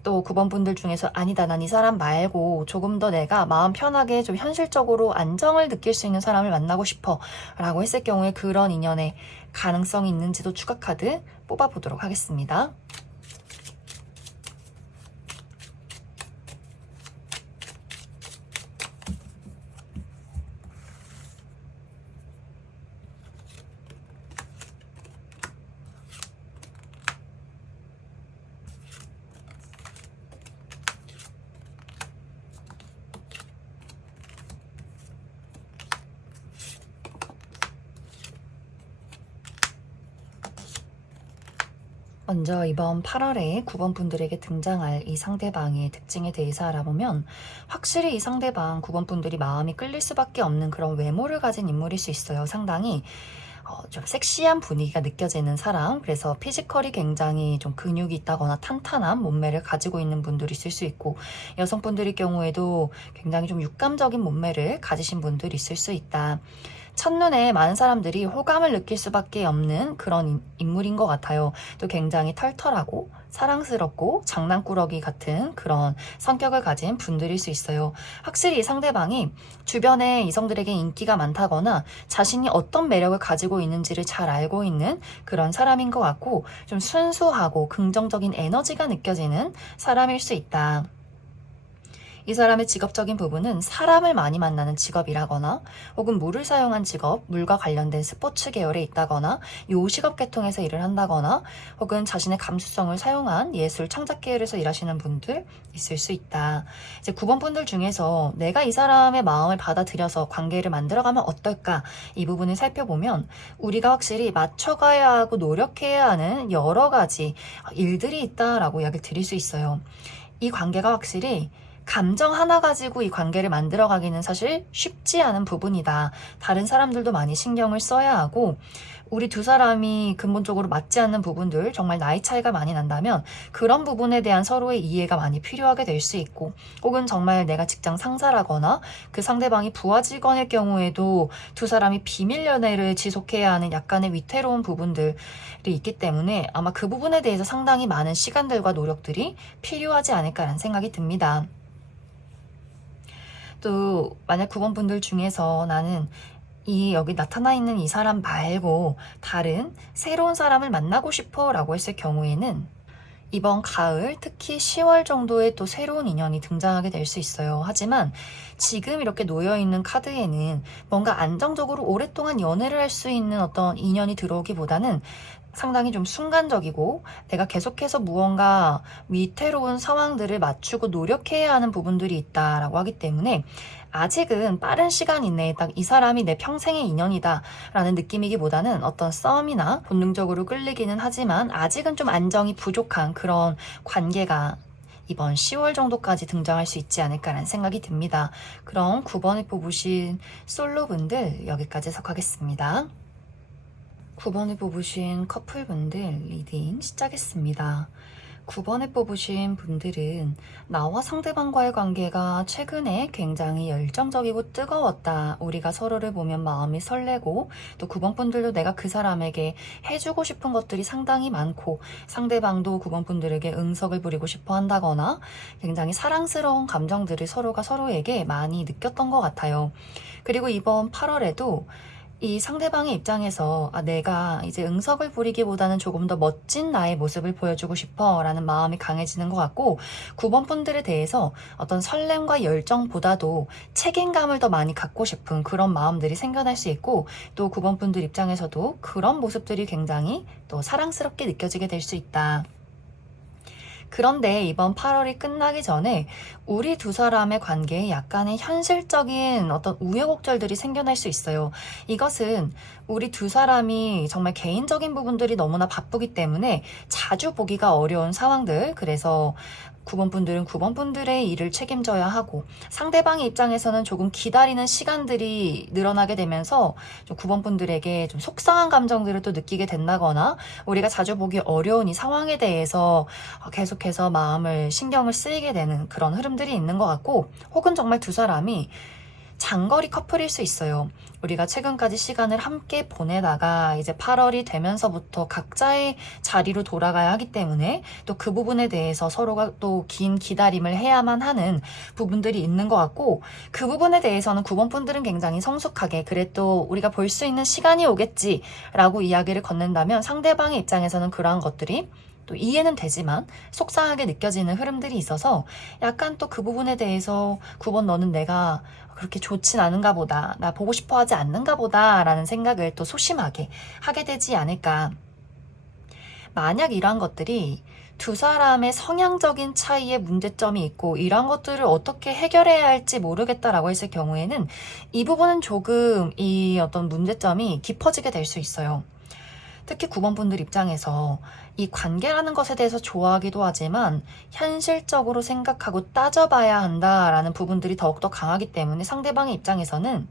또 9번 분들 중에서 아니다, 난 이 사람 말고 조금 더 내가 마음 편하게 좀 현실적으로 안정을 느낄 수 있는 사람을 만나고 싶어 라고 했을 경우에 그런 인연의 가능성이 있는지도 추가 카드 뽑아보도록 하겠습니다. 먼저 이번 8월에 9번 분들에게 등장할 이 상대방의 특징에 대해서 알아보면, 확실히 이 상대방 9번 분들이 마음이 끌릴 수밖에 없는 그런 외모를 가진 인물일 수 있어요. 상당히 좀 섹시한 분위기가 느껴지는 사람, 그래서 피지컬이 굉장히 좀 근육이 있다거나 탄탄한 몸매를 가지고 있는 분들이 있을 수 있고, 여성분들의 경우에도 굉장히 좀 육감적인 몸매를 가지신 분들이 있을 수 있다. 첫눈에 많은 사람들이 호감을 느낄 수밖에 없는 그런 인물인 것 같아요. 또 굉장히 털털하고 사랑스럽고 장난꾸러기 같은 그런 성격을 가진 분들일 수 있어요. 확실히 이 상대방이 주변에 이성들에게 인기가 많다거나 자신이 어떤 매력을 가지고 있는지를 잘 알고 있는 그런 사람인 것 같고, 좀 순수하고 긍정적인 에너지가 느껴지는 사람일 수 있다. 이 사람의 직업적인 부분은 사람을 많이 만나는 직업이라거나, 혹은 물을 사용한 직업, 물과 관련된 스포츠 계열에 있다거나, 요식업 계통에서 일을 한다거나, 혹은 자신의 감수성을 사용한 예술 창작 계열에서 일하시는 분들 있을 수 있다. 이제 9번 분들 중에서 내가 이 사람의 마음을 받아들여서 관계를 만들어가면 어떨까, 이 부분을 살펴보면 우리가 확실히 맞춰가야 하고 노력해야 하는 여러 가지 일들이 있다라고 이야기를 드릴 수 있어요. 이 관계가 확실히 감정 하나 가지고 이 관계를 만들어가기는 사실 쉽지 않은 부분이다. 다른 사람들도 많이 신경을 써야 하고, 우리 두 사람이 근본적으로 맞지 않는 부분들, 정말 나이 차이가 많이 난다면 그런 부분에 대한 서로의 이해가 많이 필요하게 될 수 있고, 혹은 정말 내가 직장 상사라거나 그 상대방이 부하 직원일 경우에도 두 사람이 비밀 연애를 지속해야 하는 약간의 위태로운 부분들이 있기 때문에 아마 그 부분에 대해서 상당히 많은 시간들과 노력들이 필요하지 않을까라는 생각이 듭니다. 또 만약 9번 분들 중에서 나는 여기 나타나 있는 이 사람 말고 다른 새로운 사람을 만나고 싶어 라고 했을 경우에는 이번 가을, 특히 10월 정도에 또 새로운 인연이 등장하게 될 수 있어요. 하지만 지금 이렇게 놓여있는 카드에는 뭔가 안정적으로 오랫동안 연애를 할 수 있는 어떤 인연이 들어오기보다는 상당히 좀 순간적이고 내가 계속해서 무언가 위태로운 상황들을 맞추고 노력해야 하는 부분들이 있다라고 하기 때문에 아직은 빠른 시간 이내에 딱 이 사람이 내 평생의 인연이다 라는 느낌이기보다는 어떤 썸이나 본능적으로 끌리기는 하지만 아직은 좀 안정이 부족한 그런 관계가 이번 10월 정도까지 등장할 수 있지 않을까라는 생각이 듭니다. 그럼 9번을 뽑으신 솔로분들 여기까지 해석하겠습니다. 9번을 뽑으신 커플분들 리딩 시작했습니다. 9번을 뽑으신 분들은 나와 상대방과의 관계가 최근에 굉장히 열정적이고 뜨거웠다. 우리가 서로를 보면 마음이 설레고 또 9번 분들도 내가 그 사람에게 해주고 싶은 것들이 상당히 많고 상대방도 9번 분들에게 응석을 부리고 싶어 한다거나 굉장히 사랑스러운 감정들을 서로가 서로에게 많이 느꼈던 것 같아요. 그리고 이번 8월에도 이 상대방의 입장에서 내가 이제 응석을 부리기보다는 조금 더 멋진 나의 모습을 보여주고 싶어 라는 마음이 강해지는 것 같고 9번 분들에 대해서 어떤 설렘과 열정보다도 책임감을 더 많이 갖고 싶은 그런 마음들이 생겨날 수 있고 또 9번 분들 입장에서도 그런 모습들이 굉장히 또 사랑스럽게 느껴지게 될 수 있다. 그런데 이번 8월이 끝나기 전에 우리 두 사람의 관계에 약간의 현실적인 어떤 우여곡절들이 생겨날 수 있어요. 이것은 우리 두 사람이 정말 개인적인 부분들이 너무나 바쁘기 때문에 자주 보기가 어려운 상황들, 그래서 9번 분들은 9번 분들의 일을 책임져야 하고 상대방의 입장에서는 조금 기다리는 시간들이 늘어나게 되면서 좀 9번 분들에게 좀 속상한 감정들을 또 느끼게 된다거나 우리가 자주 보기 어려운 이 상황에 대해서 계속해서 마음을 신경을 쓰이게 되는 그런 흐름들이 있는 것 같고 혹은 정말 두 사람이 장거리 커플일 수 있어요. 우리가 최근까지 시간을 함께 보내다가 이제 8월이 되면서부터 각자의 자리로 돌아가야 하기 때문에 또 그 부분에 대해서 서로가 또 긴 기다림을 해야만 하는 부분들이 있는 것 같고 그 부분에 대해서는 9번 분들은 굉장히 성숙하게 그래 또 우리가 볼 수 있는 시간이 오겠지 라고 이야기를 건넨다면 상대방의 입장에서는 그러한 것들이 또 이해는 되지만 속상하게 느껴지는 흐름들이 있어서 약간 또 그 부분에 대해서 9번 너는 내가 그렇게 좋진 않은가 보다, 나 보고 싶어 하지 않는가 보다 라는 생각을 또 소심하게 하게 되지 않을까. 만약 이러한 것들이 두 사람의 성향적인 차이에 문제점이 있고 이런 것들을 어떻게 해결해야 할지 모르겠다라고 했을 경우에는 이 부분은 조금 이 어떤 문제점이 깊어지게 될 수 있어요. 특히 9번 분들 입장에서 이 관계라는 것에 대해서 좋아하기도 하지만 현실적으로 생각하고 따져봐야 한다라는 부분들이 더욱더 강하기 때문에 상대방의 입장에서는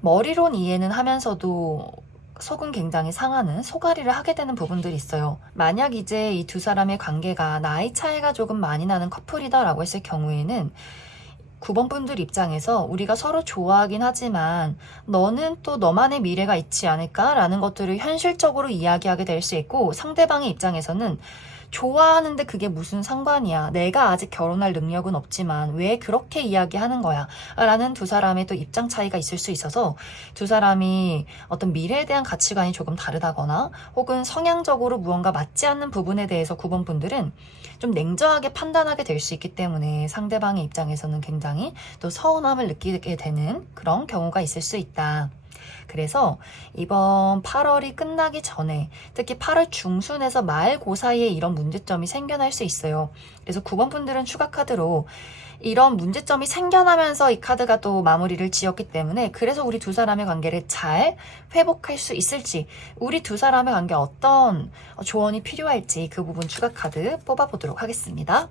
머리론 이해는 하면서도 속은 굉장히 상하는 소가리를 하게 되는 부분들이 있어요. 만약 이제 이 두 사람의 관계가 나이 차이가 조금 많이 나는 커플이다라고 했을 경우에는 9번 분들 입장에서 우리가 서로 좋아하긴 하지만 너는 또 너만의 미래가 있지 않을까? 라는 것들을 현실적으로 이야기하게 될 수 있고 상대방의 입장에서는 좋아하는데 그게 무슨 상관이야. 내가 아직 결혼할 능력은 없지만 왜 그렇게 이야기하는 거야? 라는 두 사람의 또 입장 차이가 있을 수 있어서 두 사람이 어떤 미래에 대한 가치관이 조금 다르다거나 혹은 성향적으로 무언가 맞지 않는 부분에 대해서 9번 분들은 좀 냉정하게 판단하게 될 수 있기 때문에 상대방의 입장에서는 굉장히 또 서운함을 느끼게 되는 그런 경우가 있을 수 있다. 그래서 이번 8월이 끝나기 전에 특히 8월 중순에서 말 그 사이에 이런 문제점이 생겨날 수 있어요. 그래서 9번 분들은 추가 카드로 이런 문제점이 생겨나면서 이 카드가 또 마무리를 지었기 때문에 그래서 우리 두 사람의 관계를 잘 회복할 수 있을지 우리 두 사람의 관계 어떤 조언이 필요할지 그 부분 추가 카드 뽑아보도록 하겠습니다.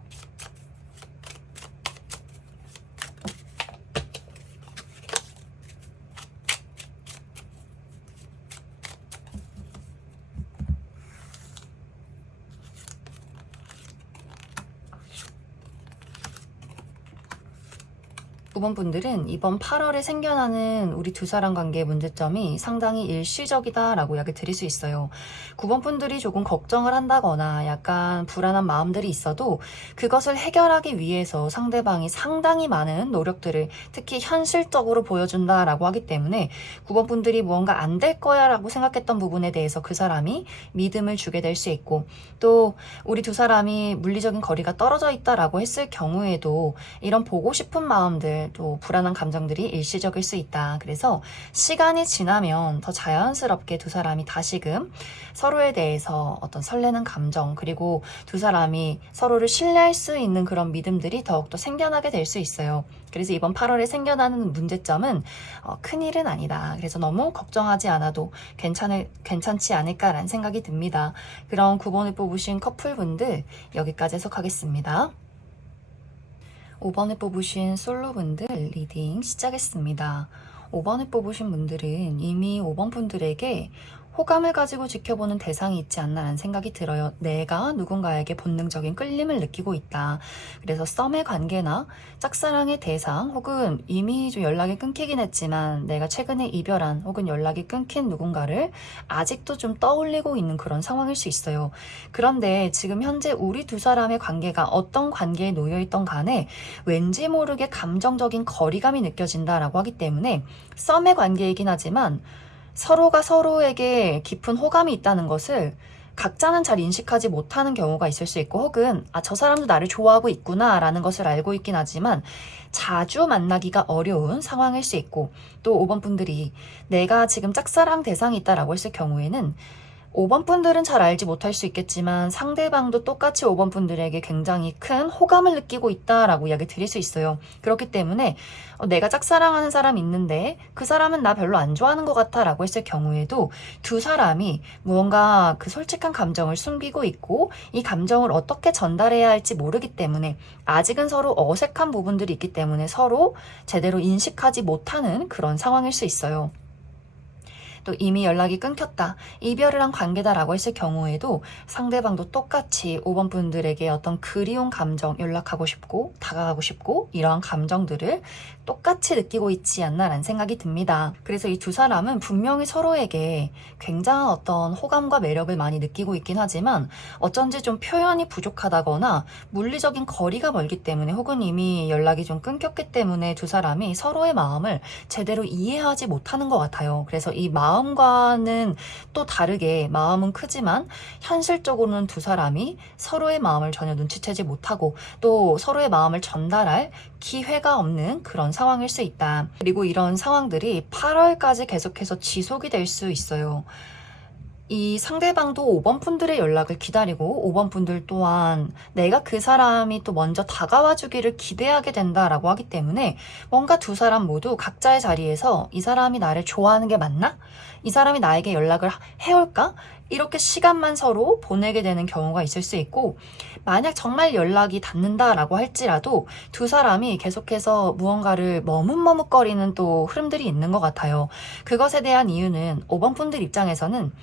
9번 분들은 이번 8월에 생겨나는 우리 두 사람 관계의 문제점이 상당히 일시적이다라고 이야기 드릴 수 있어요. 9번 분들이 조금 걱정을 한다거나 약간 불안한 마음들이 있어도 그것을 해결하기 위해서 상대방이 상당히 많은 노력들을 특히 현실적으로 보여준다라고 하기 때문에 9번 분들이 무언가 안 될 거야 라고 생각했던 부분에 대해서 그 사람이 믿음을 주게 될 수 있고 또 우리 두 사람이 물리적인 거리가 떨어져 있다라고 했을 경우에도 이런 보고 싶은 마음들 정말 또 불안한 감정들이 일시적일 수 있다. 그래서 시간이 지나면 더 자연스럽게 두 사람이 다시금 서로에 대해서 어떤 설레는 감정, 그리고 두 사람이 서로를 신뢰할 수 있는 그런 믿음들이 더욱더 생겨나게 될 수 있어요. 그래서 이번 8월에 생겨나는 문제점은 큰일은 아니다. 그래서 너무 걱정하지 않아도 괜찮지 않을까라는 생각이 듭니다. 그럼 9번을 뽑으신 커플분들 여기까지 해석하겠습니다. 5번을 뽑으신 솔로분들 리딩 시작했습니다. 5번을 뽑으신 분들은 이미 5번 분들에게 호감을 가지고 지켜보는 대상이 있지 않나라는 생각이 들어요. 내가 누군가에게 본능적인 끌림을 느끼고 있다. 그래서 썸의 관계나 짝사랑의 대상 혹은 이미 좀 연락이 끊기긴 했지만 내가 최근에 이별한 혹은 연락이 끊긴 누군가를 아직도 좀 떠올리고 있는 그런 상황일 수 있어요. 그런데 지금 현재 우리 두 사람의 관계가 어떤 관계에 놓여있던 간에 왠지 모르게 감정적인 거리감이 느껴진다라고 하기 때문에 썸의 관계이긴 하지만 서로가 서로에게 깊은 호감이 있다는 것을 각자는 잘 인식하지 못하는 경우가 있을 수 있고 혹은 저 사람도 나를 좋아하고 있구나 라는 것을 알고 있긴 하지만 자주 만나기가 어려운 상황일 수 있고 또 5번 분들이 내가 지금 짝사랑 대상이 있다라고 했을 경우에는 5번 분들은 잘 알지 못할 수 있겠지만 상대방도 똑같이 5번 분들에게 굉장히 큰 호감을 느끼고 있다라고 이야기 드릴 수 있어요. 그렇기 때문에 내가 짝사랑하는 사람이 있는데 그 사람은 나 별로 안 좋아하는 것 같아 라고 했을 경우에도 두 사람이 무언가 그 솔직한 감정을 숨기고 있고 이 감정을 어떻게 전달해야 할지 모르기 때문에 아직은 서로 어색한 부분들이 있기 때문에 서로 제대로 인식하지 못하는 그런 상황일 수 있어요. 또 이미 연락이 끊겼다, 이별을 한 관계다라고 했을 경우에도 상대방도 똑같이 5번 분들에게 어떤 그리운 감정, 연락하고 싶고 다가가고 싶고 이러한 감정들을 똑같이 느끼고 있지 않나라는 생각이 듭니다. 그래서 이 두 사람은 분명히 서로에게 굉장한 어떤 호감과 매력을 많이 느끼고 있긴 하지만 어쩐지 좀 표현이 부족하다거나 물리적인 거리가 멀기 때문에 혹은 이미 연락이 좀 끊겼기 때문에 두 사람이 서로의 마음을 제대로 이해하지 못하는 것 같아요. 그래서 이 마음과는 또 다르게 마음은 크지만 현실적으로는 두 사람이 서로의 마음을 전혀 눈치채지 못하고 또 서로의 마음을 전달할 기회가 없는 그런 상황일 수 있다. 그리고 이런 상황들이 8월까지 계속해서 지속이 될 수 있어요. 이 상대방도 5번 분들의 연락을 기다리고 5번 분들 또한 내가 그 사람이 또 먼저 다가와 주기를 기대하게 된다라고 하기 때문에 뭔가 두 사람 모두 각자의 자리에서 이 사람이 나를 좋아하는 게 맞나? 이 사람이 나에게 연락을 해올까? 이렇게 시간만 서로 보내게 되는 경우가 있을 수 있고 만약 정말 연락이 닿는다라고 할지라도 두 사람이 계속해서 무언가를 머뭇머뭇거리는 또 흐름들이 있는 것 같아요. 그것에 대한 이유는 5번 분들 입장에서는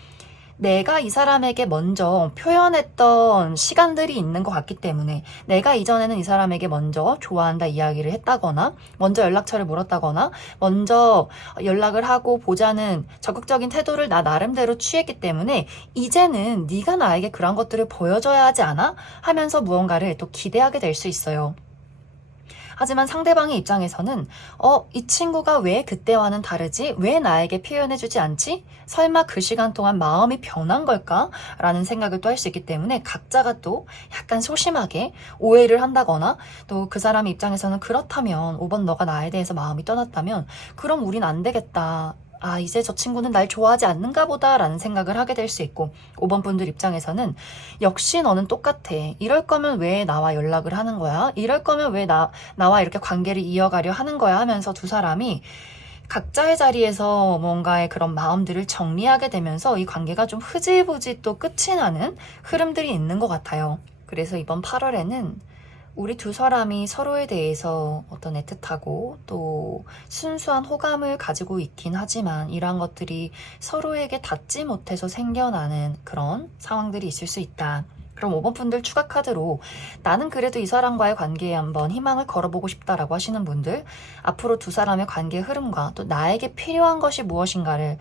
내가 이 사람에게 먼저 표현했던 시간들이 있는 것 같기 때문에 내가 이전에는 이 사람에게 먼저 좋아한다 이야기를 했다거나 먼저 연락처를 물었다거나 먼저 연락을 하고 보자는 적극적인 태도를 나 나름대로 취했기 때문에 이제는 네가 나에게 그런 것들을 보여줘야 하지 않아? 하면서 무언가를 또 기대하게 될 수 있어요. 하지만 상대방의 입장에서는 이 친구가 왜 그때와는 다르지? 왜 나에게 표현해주지 않지? 설마 그 시간 동안 마음이 변한 걸까? 라는 생각을 또 할 수 있기 때문에 각자가 또 약간 소심하게 오해를 한다거나 또 그 사람 입장에서는 그렇다면 5번 너가 나에 대해서 마음이 떠났다면 그럼 우린 안 되겠다. 이제 저 친구는 날 좋아하지 않는가 보다 라는 생각을 하게 될 수 있고 5번 분들 입장에서는 역시 너는 똑같아. 이럴 거면 왜 나와 연락을 하는 거야? 이럴 거면 왜 나와 이렇게 관계를 이어가려 하는 거야? 하면서 두 사람이 각자의 자리에서 뭔가의 그런 마음들을 정리하게 되면서 이 관계가 좀 흐지부지 또 끝이 나는 흐름들이 있는 것 같아요. 그래서 이번 8월에는 우리 두 사람이 서로에 대해서 어떤 애틋하고 또 순수한 호감을 가지고 있긴 하지만 이러한 것들이 서로에게 닿지 못해서 생겨나는 그런 상황들이 있을 수 있다. 그럼 5번 분들 추가 카드로 나는 그래도 이 사람과의 관계에 한번 희망을 걸어보고 싶다라고 하시는 분들, 앞으로 두 사람의 관계의 흐름과 또 나에게 필요한 것이 무엇인가를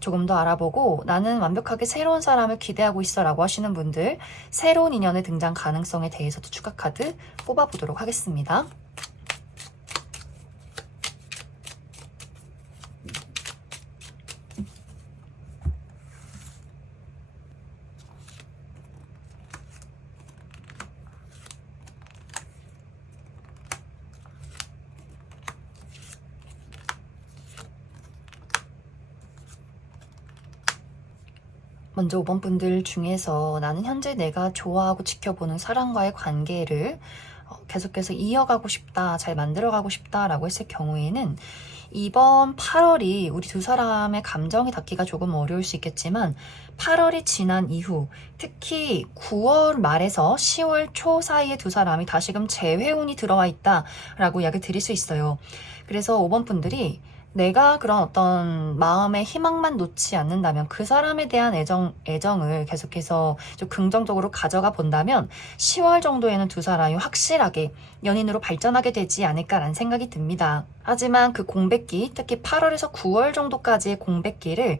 조금 더 알아보고 나는 완벽하게 새로운 사람을 기대하고 있어 라고 하시는 분들, 새로운 인연의 등장 가능성에 대해서도 추가 카드 뽑아보도록 하겠습니다. 먼저 5번 분들 중에서 나는 현재 내가 좋아하고 지켜보는 사람과의 관계를 계속해서 이어가고 싶다, 잘 만들어가고 싶다라고 했을 경우에는 이번 8월이 우리 두 사람의 감정이 닿기가 조금 어려울 수 있겠지만 8월이 지난 이후 특히 9월 말에서 10월 초 사이에 두 사람이 다시금 재회운이 들어와 있다라고 이야기 드릴 수 있어요. 그래서 5번 분들이 내가 그런 어떤 마음의 희망만 놓지 않는다면 그 사람에 대한 애정을 계속해서 좀 긍정적으로 가져가 본다면 10월 정도에는 두 사람이 확실하게 연인으로 발전하게 되지 않을까라는 생각이 듭니다. 하지만 그 공백기, 특히 8월에서 9월 정도까지의 공백기를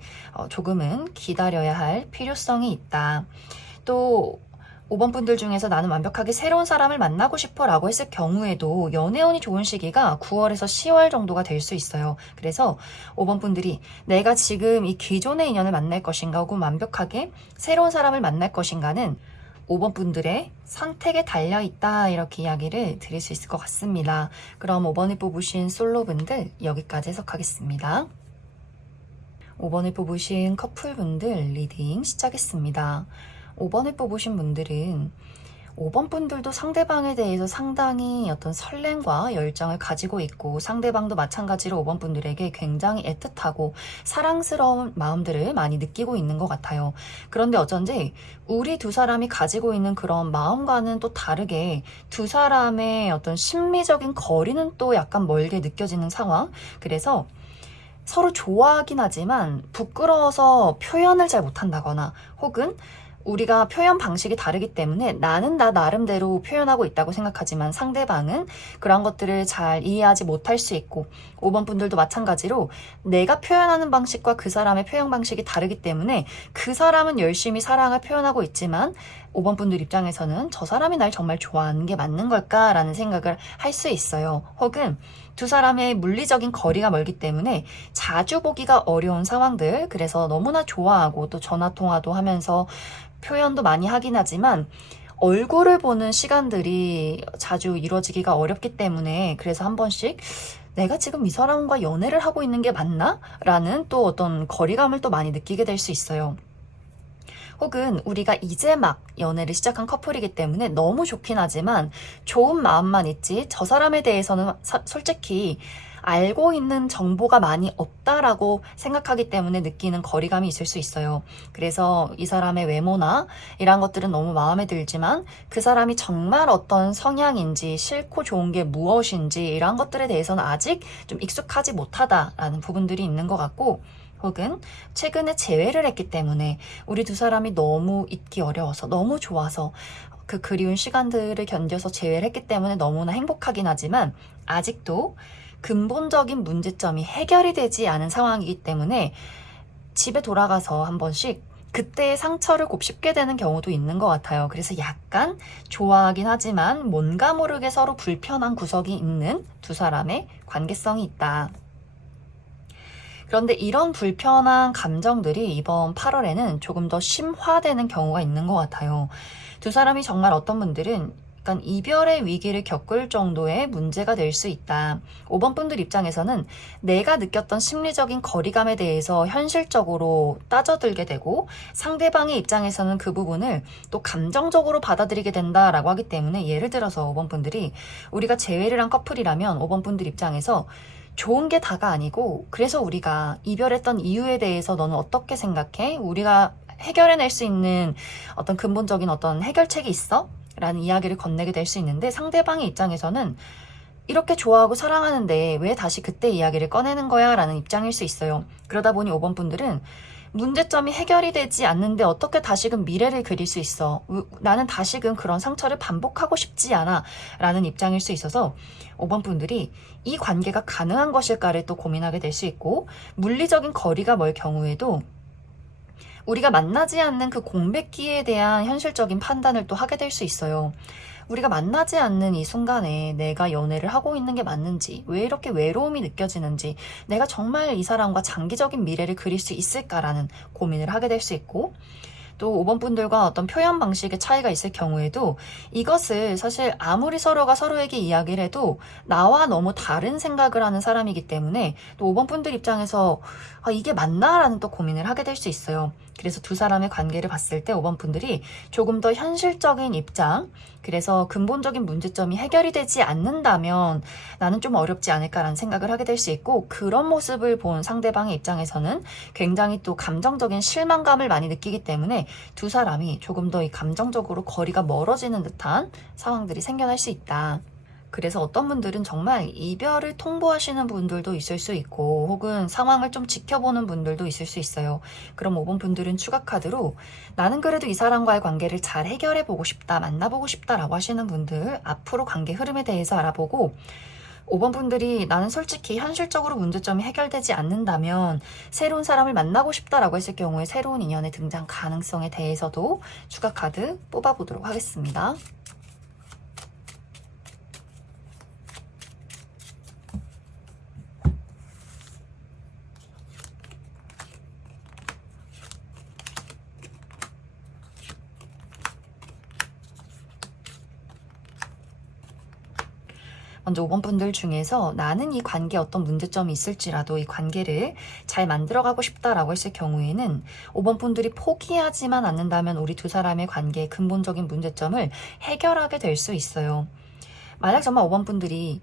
조금은 기다려야 할 필요성이 있다. 또 5번 분들 중에서 나는 완벽하게 새로운 사람을 만나고 싶어 라고 했을 경우에도 연애운이 좋은 시기가 9월에서 10월 정도가 될 수 있어요. 그래서 5번 분들이 내가 지금 이 기존의 인연을 만날 것인가 혹은 완벽하게 새로운 사람을 만날 것인가는 5번 분들의 선택에 달려있다 이렇게 이야기를 드릴 수 있을 것 같습니다. 그럼 5번을 뽑으신 솔로분들 여기까지 해석하겠습니다. 5번을 뽑으신 커플분들 리딩 시작했습니다. 5번을 뽑으신 분들은 5번 분들도 상대방에 대해서 상당히 어떤 설렘과 열정을 가지고 있고 상대방도 마찬가지로 5번 분들에게 굉장히 애틋하고 사랑스러운 마음들을 많이 느끼고 있는 것 같아요. 그런데 어쩐지 우리 두 사람이 가지고 있는 그런 마음과는 또 다르게 두 사람의 어떤 심리적인 거리는 또 약간 멀게 느껴지는 상황. 그래서 서로 좋아하긴 하지만 부끄러워서 표현을 잘 못한다거나 혹은 우리가 표현 방식이 다르기 때문에 나는 나 나름대로 표현하고 있다고 생각하지만 상대방은 그런 것들을 잘 이해하지 못할 수 있고 5번 분들도 마찬가지로 내가 표현하는 방식과 그 사람의 표현 방식이 다르기 때문에 그 사람은 열심히 사랑을 표현하고 있지만 5번 분들 입장에서는 저 사람이 날 정말 좋아하는 게 맞는 걸까라는 생각을 할 수 있어요. 혹은 두 사람의 물리적인 거리가 멀기 때문에 자주 보기가 어려운 상황들, 그래서 너무나 좋아하고 또 전화통화도 하면서 표현도 많이 하긴 하지만 얼굴을 보는 시간들이 자주 이루어지기가 어렵기 때문에 그래서 한 번씩 내가 지금 이 사람과 연애를 하고 있는 게 맞나? 라는 또 어떤 거리감을 또 많이 느끼게 될 수 있어요. 혹은 우리가 이제 막 연애를 시작한 커플이기 때문에 너무 좋긴 하지만 좋은 마음만 있지 저 사람에 대해서는 솔직히 알고 있는 정보가 많이 없다라고 생각하기 때문에 느끼는 거리감이 있을 수 있어요. 그래서 이 사람의 외모나 이런 것들은 너무 마음에 들지만 그 사람이 정말 어떤 성향인지 싫고 좋은 게 무엇인지 이런 것들에 대해서는 아직 좀 익숙하지 못하다라는 부분들이 있는 것 같고 혹은 최근에 재회를 했기 때문에 우리 두 사람이 너무 잊기 어려워서 너무 좋아서 그 그리운 시간들을 견뎌서 재회를 했기 때문에 너무나 행복하긴 하지만 아직도 근본적인 문제점이 해결이 되지 않은 상황이기 때문에 집에 돌아가서 한 번씩 그때의 상처를 곱씹게 되는 경우도 있는 것 같아요. 그래서 약간 좋아하긴 하지만 뭔가 모르게 서로 불편한 구석이 있는 두 사람의 관계성이 있다. 그런데 이런 불편한 감정들이 이번 8월에는 조금 더 심화되는 경우가 있는 것 같아요. 두 사람이 정말 어떤 분들은 약간 이별의 위기를 겪을 정도의 문제가 될 수 있다. 5번 분들 입장에서는 내가 느꼈던 심리적인 거리감에 대해서 현실적으로 따져들게 되고 상대방의 입장에서는 그 부분을 또 감정적으로 받아들이게 된다라고 하기 때문에 예를 들어서 5번 분들이 우리가 재회를 한 커플이라면 5번 분들 입장에서 좋은 게 다가 아니고 그래서 우리가 이별했던 이유에 대해서 너는 어떻게 생각해? 우리가 해결해낼 수 있는 어떤 근본적인 어떤 해결책이 있어? 라는 이야기를 건네게 될 수 있는데 상대방의 입장에서는 이렇게 좋아하고 사랑하는데 왜 다시 그때 이야기를 꺼내는 거야? 라는 입장일 수 있어요. 그러다 보니 5번 분들은 문제점이 해결이 되지 않는데 어떻게 다시금 미래를 그릴 수 있어? 나는 다시금 그런 상처를 반복하고 싶지 않아 라는 입장일 수 있어서 5번 분들이 이 관계가 가능한 것일까를 또 고민하게 될 수 있고 물리적인 거리가 멀 경우에도 우리가 만나지 않는 그 공백기에 대한 현실적인 판단을 또 하게 될 수 있어요. 우리가 만나지 않는 이 순간에 내가 연애를 하고 있는 게 맞는지, 왜 이렇게 외로움이 느껴지는지, 내가 정말 이 사람과 장기적인 미래를 그릴 수 있을까라는 고민을 하게 될 수 있고, 또 5번 분들과 어떤 표현 방식의 차이가 있을 경우에도 이것을 사실 아무리 서로가 서로에게 이야기를 해도 나와 너무 다른 생각을 하는 사람이기 때문에 또 5번 분들 입장에서 이게 맞나? 라는 또 고민을 하게 될 수 있어요. 그래서 두 사람의 관계를 봤을 때 5번 분들이 조금 더 현실적인 입장, 그래서 근본적인 문제점이 해결이 되지 않는다면 나는 좀 어렵지 않을까라는 생각을 하게 될 수 있고, 그런 모습을 본 상대방의 입장에서는 굉장히 또 감정적인 실망감을 많이 느끼기 때문에 두 사람이 조금 더 이 감정적으로 거리가 멀어지는 듯한 상황들이 생겨날 수 있다. 그래서 어떤 분들은 정말 이별을 통보하시는 분들도 있을 수 있고, 혹은 상황을 좀 지켜보는 분들도 있을 수 있어요. 그럼 5번 분들은 추가 카드로 나는 그래도 이 사람과의 관계를 잘 해결해보고 싶다, 만나보고 싶다라고 하시는 분들, 앞으로 관계 흐름에 대해서 알아보고, 5번 분들이 나는 솔직히 현실적으로 문제점이 해결되지 않는다면 새로운 사람을 만나고 싶다라고 했을 경우에 새로운 인연의 등장 가능성에 대해서도 추가 카드 뽑아보도록 하겠습니다. 먼저 5번 분들 중에서 나는 이 관계에 어떤 문제점이 있을지라도 이 관계를 잘 만들어가고 싶다라고 했을 경우에는 5번 분들이 포기하지만 않는다면 우리 두 사람의 관계의 근본적인 문제점을 해결하게 될 수 있어요. 만약 정말 5번 분들이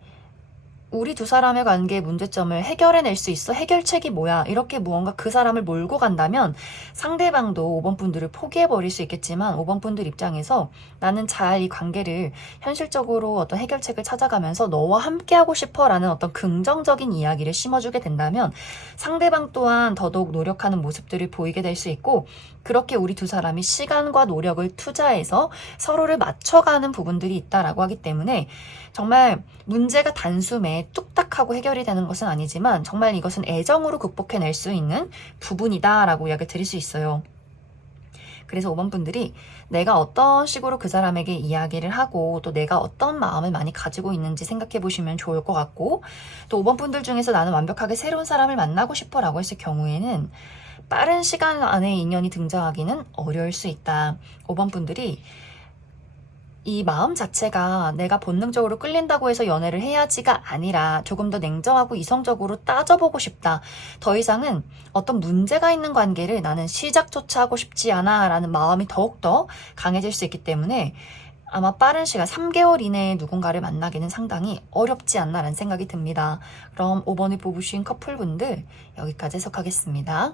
우리 두 사람의 관계의 문제점을 해결해낼 수 있어? 해결책이 뭐야? 이렇게 무언가 그 사람을 몰고 간다면 상대방도 5번 분들을 포기해버릴 수 있겠지만 5번 분들 입장에서 나는 잘 이 관계를 현실적으로 어떤 해결책을 찾아가면서 너와 함께하고 싶어 라는 어떤 긍정적인 이야기를 심어주게 된다면 상대방 또한 더더욱 노력하는 모습들을 보이게 될 수 있고, 그렇게 우리 두 사람이 시간과 노력을 투자해서 서로를 맞춰가는 부분들이 있다라고 하기 때문에 정말 문제가 단숨에 뚝딱하고 해결이 되는 것은 아니지만 정말 이것은 애정으로 극복해낼 수 있는 부분이다라고 이야기를 드릴 수 있어요. 그래서 5번 분들이 내가 어떤 식으로 그 사람에게 이야기를 하고 또 내가 어떤 마음을 많이 가지고 있는지 생각해 보시면 좋을 것 같고, 또 5번 분들 중에서 나는 완벽하게 새로운 사람을 만나고 싶어 라고 했을 경우에는 빠른 시간 안에 인연이 등장하기는 어려울 수 있다. 5번 분들이 이 마음 자체가 내가 본능적으로 끌린다고 해서 연애를 해야지가 아니라 조금 더 냉정하고 이성적으로 따져보고 싶다. 더 이상은 어떤 문제가 있는 관계를 나는 시작조차 하고 싶지 않아 라는 마음이 더욱더 강해질 수 있기 때문에 아마 빠른 시간 3개월 이내에 누군가를 만나기는 상당히 어렵지 않나 라는 생각이 듭니다. 그럼 5번을 뽑으신 커플분들 여기까지 해석하겠습니다.